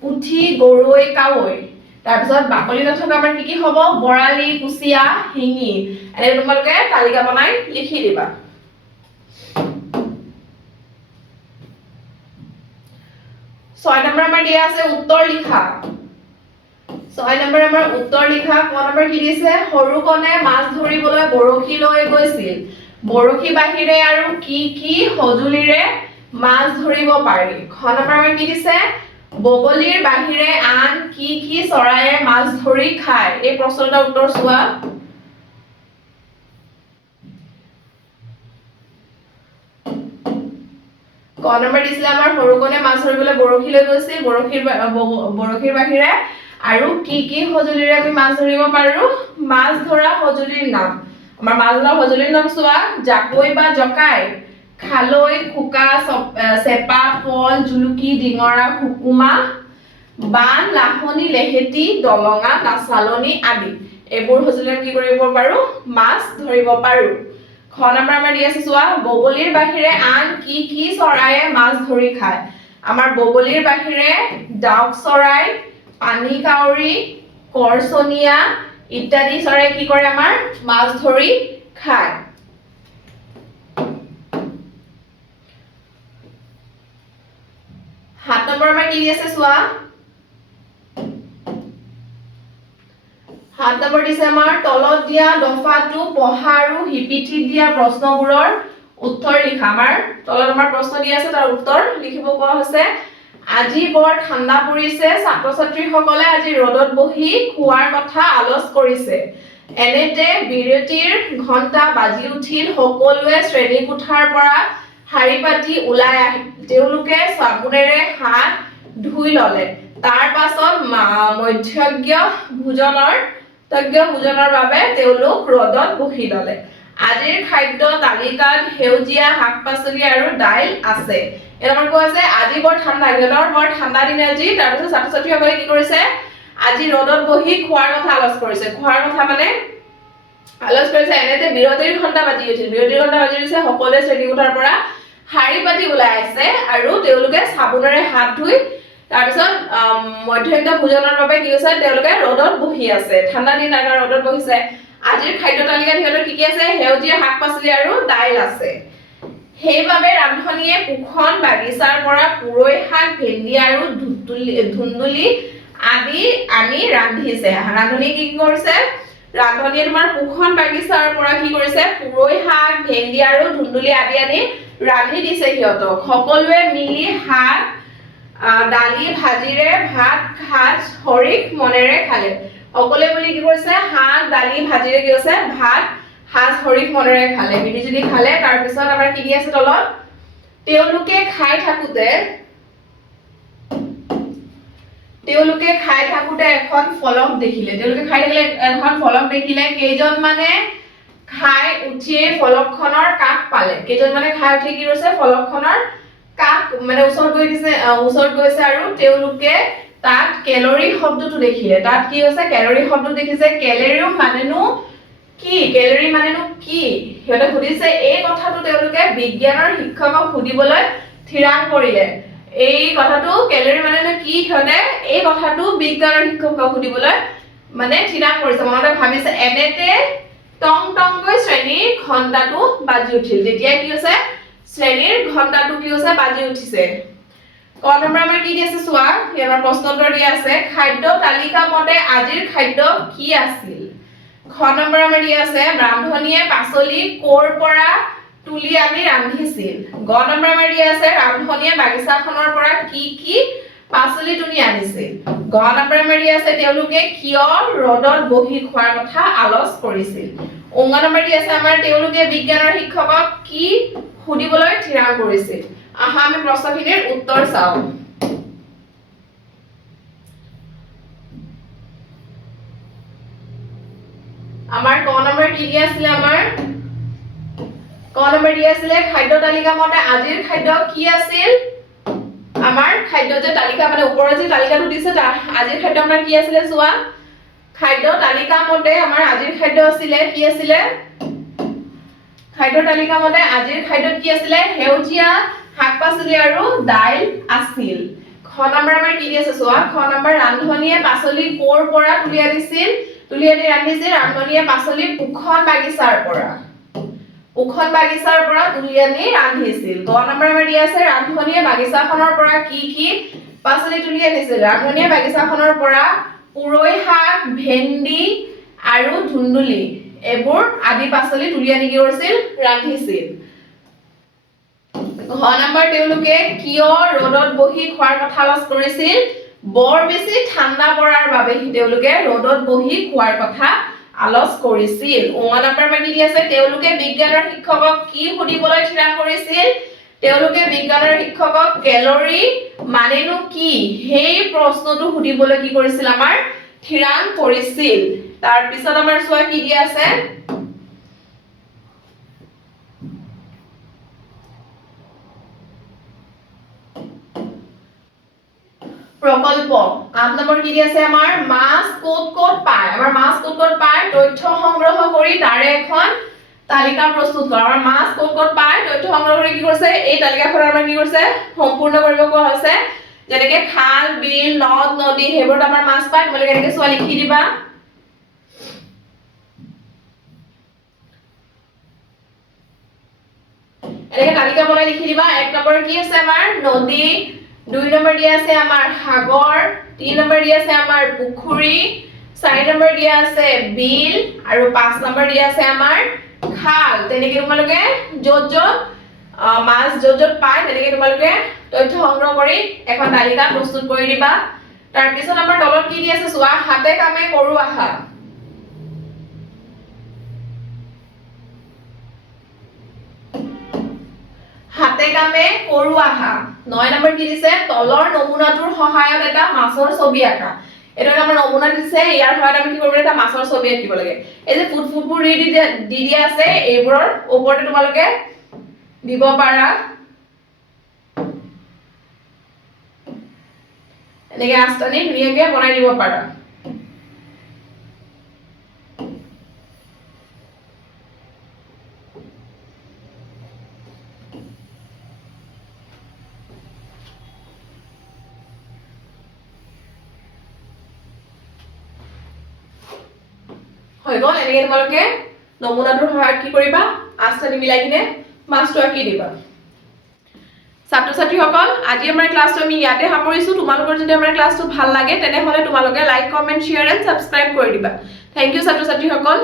পুঠি গৰৈ কাৱৈ তাৰ পিছত বাকলি নথকা আমাৰ কি হ'ব বৰালি কুচিয়া হিঙি এনে তোমালোকে তালিকা বনাই লিখি দিবা 6 নম্বৰ আমাৰ দিয়া আছে উত্তৰ লিখা 6 নম্বৰ আমাৰ উত্তৰ লিখা ক নম্বৰ কি দিছে সৰু কণে মাছ ধৰিবলৈ বৰশী লৈ গৈছিল বৰশী বাহিৰে আৰু কি কি সজুলিৰে মাছ ধৰিব পাৰি খ নম্বৰ আমাৰ কি দিছে বগলীৰ বাহিৰে আন কি কি চৰায়ে মাছ ধৰি খায় এই প্ৰশ্নটোৰ উত্তৰ চোৱা ক নম্বৰ দিছিলে আমাৰ সৰু কণে মাছ ধৰিবলৈ বৰশী লৈ গৈছিল বৰশীৰ বাহিৰে আৰু কি কি সজুলিৰে আমি মাছ ধৰিব পাৰো মাছ ধৰা সজুলিৰ নাম আমাৰ মাছ ধৰা সজুলিৰ নাম চোৱা জাকৈ বা জকাই খালৈ খুকা চেপা পল জুলুকি ডিঙৰা হুকুমা বান লাহনি লেহেতি দলঙা চালনি আদি এইবোৰ সজুলিৰে কি কৰিব পাৰো মাছ ধৰিব পাৰো খ নম্বৰ আমাৰ দি আছে চোৱা বগলীৰ বাহিৰে আন কি কি চৰায়ে মাছ ধৰি খায় আমাৰ বগলীৰ বাহিৰে ডাউক চৰাই পানী কাউৰী কৰচনিয়া ইত্যাদি চৰাই কি কৰে আমাৰ মাছ ধৰি খায় 7 নম্বৰ আমাৰ কি আছে চোৱা 7 নম্বৰ দিছে আমাৰ তলত দিয়া দফাটো পঢ়া আৰু হিপিঠি দিয়া প্ৰশ্নবোৰৰ উত্তৰ লিখা আমাৰ তলত আমাৰ প্ৰশ্ন দিয়া আছে তাৰ উত্তৰ লিখিব কোৱা হৈছে আজি বৰ ঠাণ্ডা পৰিছে ছাত্ৰ ছাত্ৰীসকলে আজি ৰ'দত বহি খোৱাৰ কথা আলোচ কৰিছে এনেতে বিৰতিৰ ঘণ্টা বাজি উঠিল সকলোৱে শ্ৰেণী কোঠাৰ পৰা হাৰি পাতি ওলাই আহিল তেওঁলোকে চাবোনেৰে হাত ধুই ললে তাৰ পাছত মধ্যজ্ঞ ভোজনৰ বাবে তেওঁলোক ৰ'দত বহি ললে আজিৰ খাদ্য তালিকাত সেউজীয়া শাক-পাচলি আৰু দাইল আছে এটাৰ কোৱা আছে আজি বৰ ঠাণ্ডা গেলৰ বৰ ঠাণ্ডা দিন আজি তাৰ পিছত ছাত্ৰ-ছাত্ৰীসকলে কি কৰিছে আজি ৰ'দত বহি খোৱাৰ কথা আলোচ কৰিছে খোৱাৰ কথা মানে আলোচ কৰিছে এনেতে বিৰতিৰ ঘণ্টা বাজি উঠিল বিৰতিৰ ঘণ্টা বাজি উঠিছে সকলোৱে শ্ৰেণী কোঠাৰ পৰা হাৰি পাতি ওলাই আছে আৰু তেওঁলোকে চাবোনেৰে হাত ধুই তাৰ পিছত মধ্যজ্ঞ ভোজনৰ বাবে কি হৈছে তেওঁলোকে ৰ'দত বহি আছে ঠাণ্ডা দিন আৰু ৰ'দত বহিছে আজিৰ খাদ্য তালিকাত হিহঁতৰ কি আছে সেউজীয়া শাক-পাচলি আৰু দাইল আছে সেইবাবে ৰান্ধনীয়ে পুখন বাগিচাৰ পৰা পুৰৈ শাক ভেন্দি আৰু ধুন্দুলি আদি আনি ৰান্ধিছে ৰান্ধনী কি কৰিছে ৰান্ধনীয়ে তোমাৰ পুখন বাগিচাৰ পৰা কি কৰিছে পুৰৈ শাক ভেন্দি আৰু ধুন্দুলি আদি আনি ৰান্ধি দিছে হিহঁতক সকলোৱে মিলি শাক দালি ভাজিৰে ভাত খাজ হৰিক মনেৰে খালে সকলোৱে বুলি কি কৰিছে শাক দালি ভাজিৰে কি হৈছে ভাত হাজ হৰিক মনেৰে খালে মিলিজুলি খালে তাৰ পিছত আমাৰ কি দি আছে তলত তেওঁলোকে খাই থাকোতে এখন ফলক দেখিলে কেইজন মানে খাই উঠিয়ে ফলকখনৰ কাষ পালে কেইজন মানে খাই উঠি কি কৰিছে ফলকখনৰ কাষ মানে ওচৰত গৈছে আৰু তেওঁলোকে তাত কেলৰি শব্দটো দেখিলে তাত কি হৈছে কেলৰি শব্দ দেখিছে কেলৰি মানেনো কি সিহঁতে সুধিছে এই কথাটো তেওঁলোকে বিজ্ঞানৰ শিক্ষকক সুধিবলৈ থিৰাং কৰিলে এই কথাটো কেলৰি মানেনো কি সিহঁতে এই কথাটো বিজ্ঞানৰ শিক্ষকক সুধিবলৈ মানে থিৰাং কৰিছে মনতে ভাবিছে এনেতে টং টংকৈ শ্ৰেণীৰ ঘণ্টাটো বাজি উঠিল তেতিয়া কি হৈছে শ্ৰেণীৰ ঘণ্টাটো কি হৈছে বাজি উঠিছে ক নম্বৰ আমাৰ কি দিছে চোৱা ইয়াৰ প্ৰশ্ন উত্তৰ দিয়া আছে খাদ্য তালিকা মতে আজিৰ খাদ্য কি আছিল খ নম্বৰ আমাৰ দিয়া আছে ৰান্ধনীয়ে পাচলি কোৰ পৰা তুলি আনি ৰান্ধিছিল গ নম্বৰ আমাৰ দিয়া আছে ৰান্ধনীয়ে বাগিচাখনৰ পৰা কি কি পাচলি তুলি আনিছিল গ নম্বৰ আমাৰ দিয়া আছে তেওঁলোকে কিয় ৰ'দত বহি খোৱাৰ কথা আলোচ কৰিছিল ঙ নম্বৰ দিয়া আছে আমাৰ তেওঁলোকে বিজ্ঞানৰ শিক্ষকক কি সুধিবলৈ থিৰাং কৰিছিল আহা আমি প্ৰশ্নখিনিৰ উত্তৰ চাওঁ কি দিয়া আছিল আমাৰ ক নম্বৰ দিয়া আছিল খাদ্য তালিকা মতে আজিৰ খাদ্য কি আছিল আমাৰ খাদ্য যে তালিকা মানে ওপৰৰ যে তালিকাটো দিছে তাৰ আজিৰ খাদ্য আমাৰ কি আছিল চোৱা খাদ্য তালিকা মতে আমাৰ আজিৰ খাদ্য আছিল কি আছিল খাদ্য তালিকা মতে আজিৰ খাদ্যত কি আছিল হেউজিয়া শাক-পাচলি আৰু দাইল আছিল খ নম্বৰ আমাৰ কি দি আছে চোৱা খ নম্বৰ ৰান্ধনিয়ে পাচলি কৰ পৰা তুলি আনিছিল ৰান্ধনিয়ে পাচলি পুখন বাগিচাৰ পৰা তুলি আনি ৰান্ধিছিল গ নম্বৰ আমাৰ দি আছে ৰান্ধনিয়ে বাগিচাখনৰ পৰা কি কি পাচলি তুলি আনিছিল ৰান্ধনিয়ে বাগিচাখনৰ পৰা পুৰৈ শাক ভেন্দি আৰু ধুন্দুলি এইবোৰ আদি পাচলি তুলি আনি কি কৰিছিল ৰান্ধিছিল ঘ নম্বৰ তেওঁলোকে কিয় ৰ'দত বহি খোৱাৰ কথা আলোচ কৰিছিল বৰ বেছি ঠাণ্ডা পৰাৰ বাবে তেওঁলোকে ৰ'দত বহি খোৱাৰ কথা আলোচ কৰিছিল ও নম্বৰ মানে কি আছে তেওঁলোকে বিজ্ঞানৰ শিক্ষকক কি সুধিবলৈ ঠিৰাং কৰিছিল তেওঁলোকে বিজ্ঞানৰ শিক্ষকক কেলৰি মানেনো কি সেই প্ৰশ্নটো সুধিবলৈ কি কৰিছিল আমাৰ ঠিৰাং কৰিছিল তাৰ পিছত আমাৰ চোৱা কি দিয়া আছে প্ৰকল্প ৮ নম্বৰ কি দি আছে আমাৰ মাছ ক'ত পায় আমাৰ মাছ ক'ত পায় তথ্য সংগ্ৰহ কৰি তাৰে এখন তালিকা প্ৰস্তুত কৰা আমাৰ মাছ ক'ত পায় তথ্য সংগ্ৰহ কৰি কি কৰিছে এই তালিকাখন আমাৰ কি কৰিছে সম্পূৰ্ণ কৰিব কোৱা হৈছে যেনেকৈ খাল বিল নদ নদী হেবোৰত আমাৰ মাছ পায় তোমালোকে এনেকৈ চোৱা লিখি দিবা এনেকৈ তালিকা বনাই লিখি দিবা ১ নম্বৰ কি আছে আমাৰ নদী ২ নম্বৰ দিয়া আছে আমাৰ সাগৰ ৩ নম্বৰ দিয়া আছে আমাৰ পুখুৰী ৪ নম্বৰ দিয়া আছে বিল আৰু ৫ নম্বৰ দিয়া আছে আমাৰ খাল তেনেকৈ তোমালোকে য'ত মাছ য'ত পায় তেনেকৈ তোমালোকে তথ্য সংগ্ৰহ কৰি এখন তালিকা প্ৰস্তুত কৰি দিবা তাৰ পিছত আমাৰ তলত কি দি আছে চোৱা হাতে কামে কৰো আহা হাতে কামে কৰো আহা ৯ নম্বৰ কি দিছে তলৰ নমুনাটোৰ সহায়ত এটা মাছৰ ছবি আঁকা এটা আমাৰ নমুনা দিছে ইয়াৰ সহায়ত আমি কি কৰিব এটা মাছৰ ছবি আঁকিব লাগে এই যে ফুটফুটবোৰ দি দিয়া আছে এইবোৰৰ ওপৰতে তোমালোকে দিব পাৰা এনেকৈ আস্তানি ধুনীয়াকৈ বনাই দিব পাৰা হৈ গ'ল এনেকৈ তোমালোকে নমুনাটোৰ সহায়ত কি কৰিবা আস্তানি মিলাই কিনে মাছটো আঁকি দিবা ছাত্ৰ-ছাত্ৰীসকল আজি আমাৰ ক্লাছটো আমি ইয়াতে সামৰিছো তোমালোকৰ যদি আমাৰ ক্লাছটো ভাল লাগে তেনেহলে তোমালোকে like comment share and subscribe কৰি দিবা থ্যাংক ইউ ছাত্ৰ-ছাত্ৰীসকল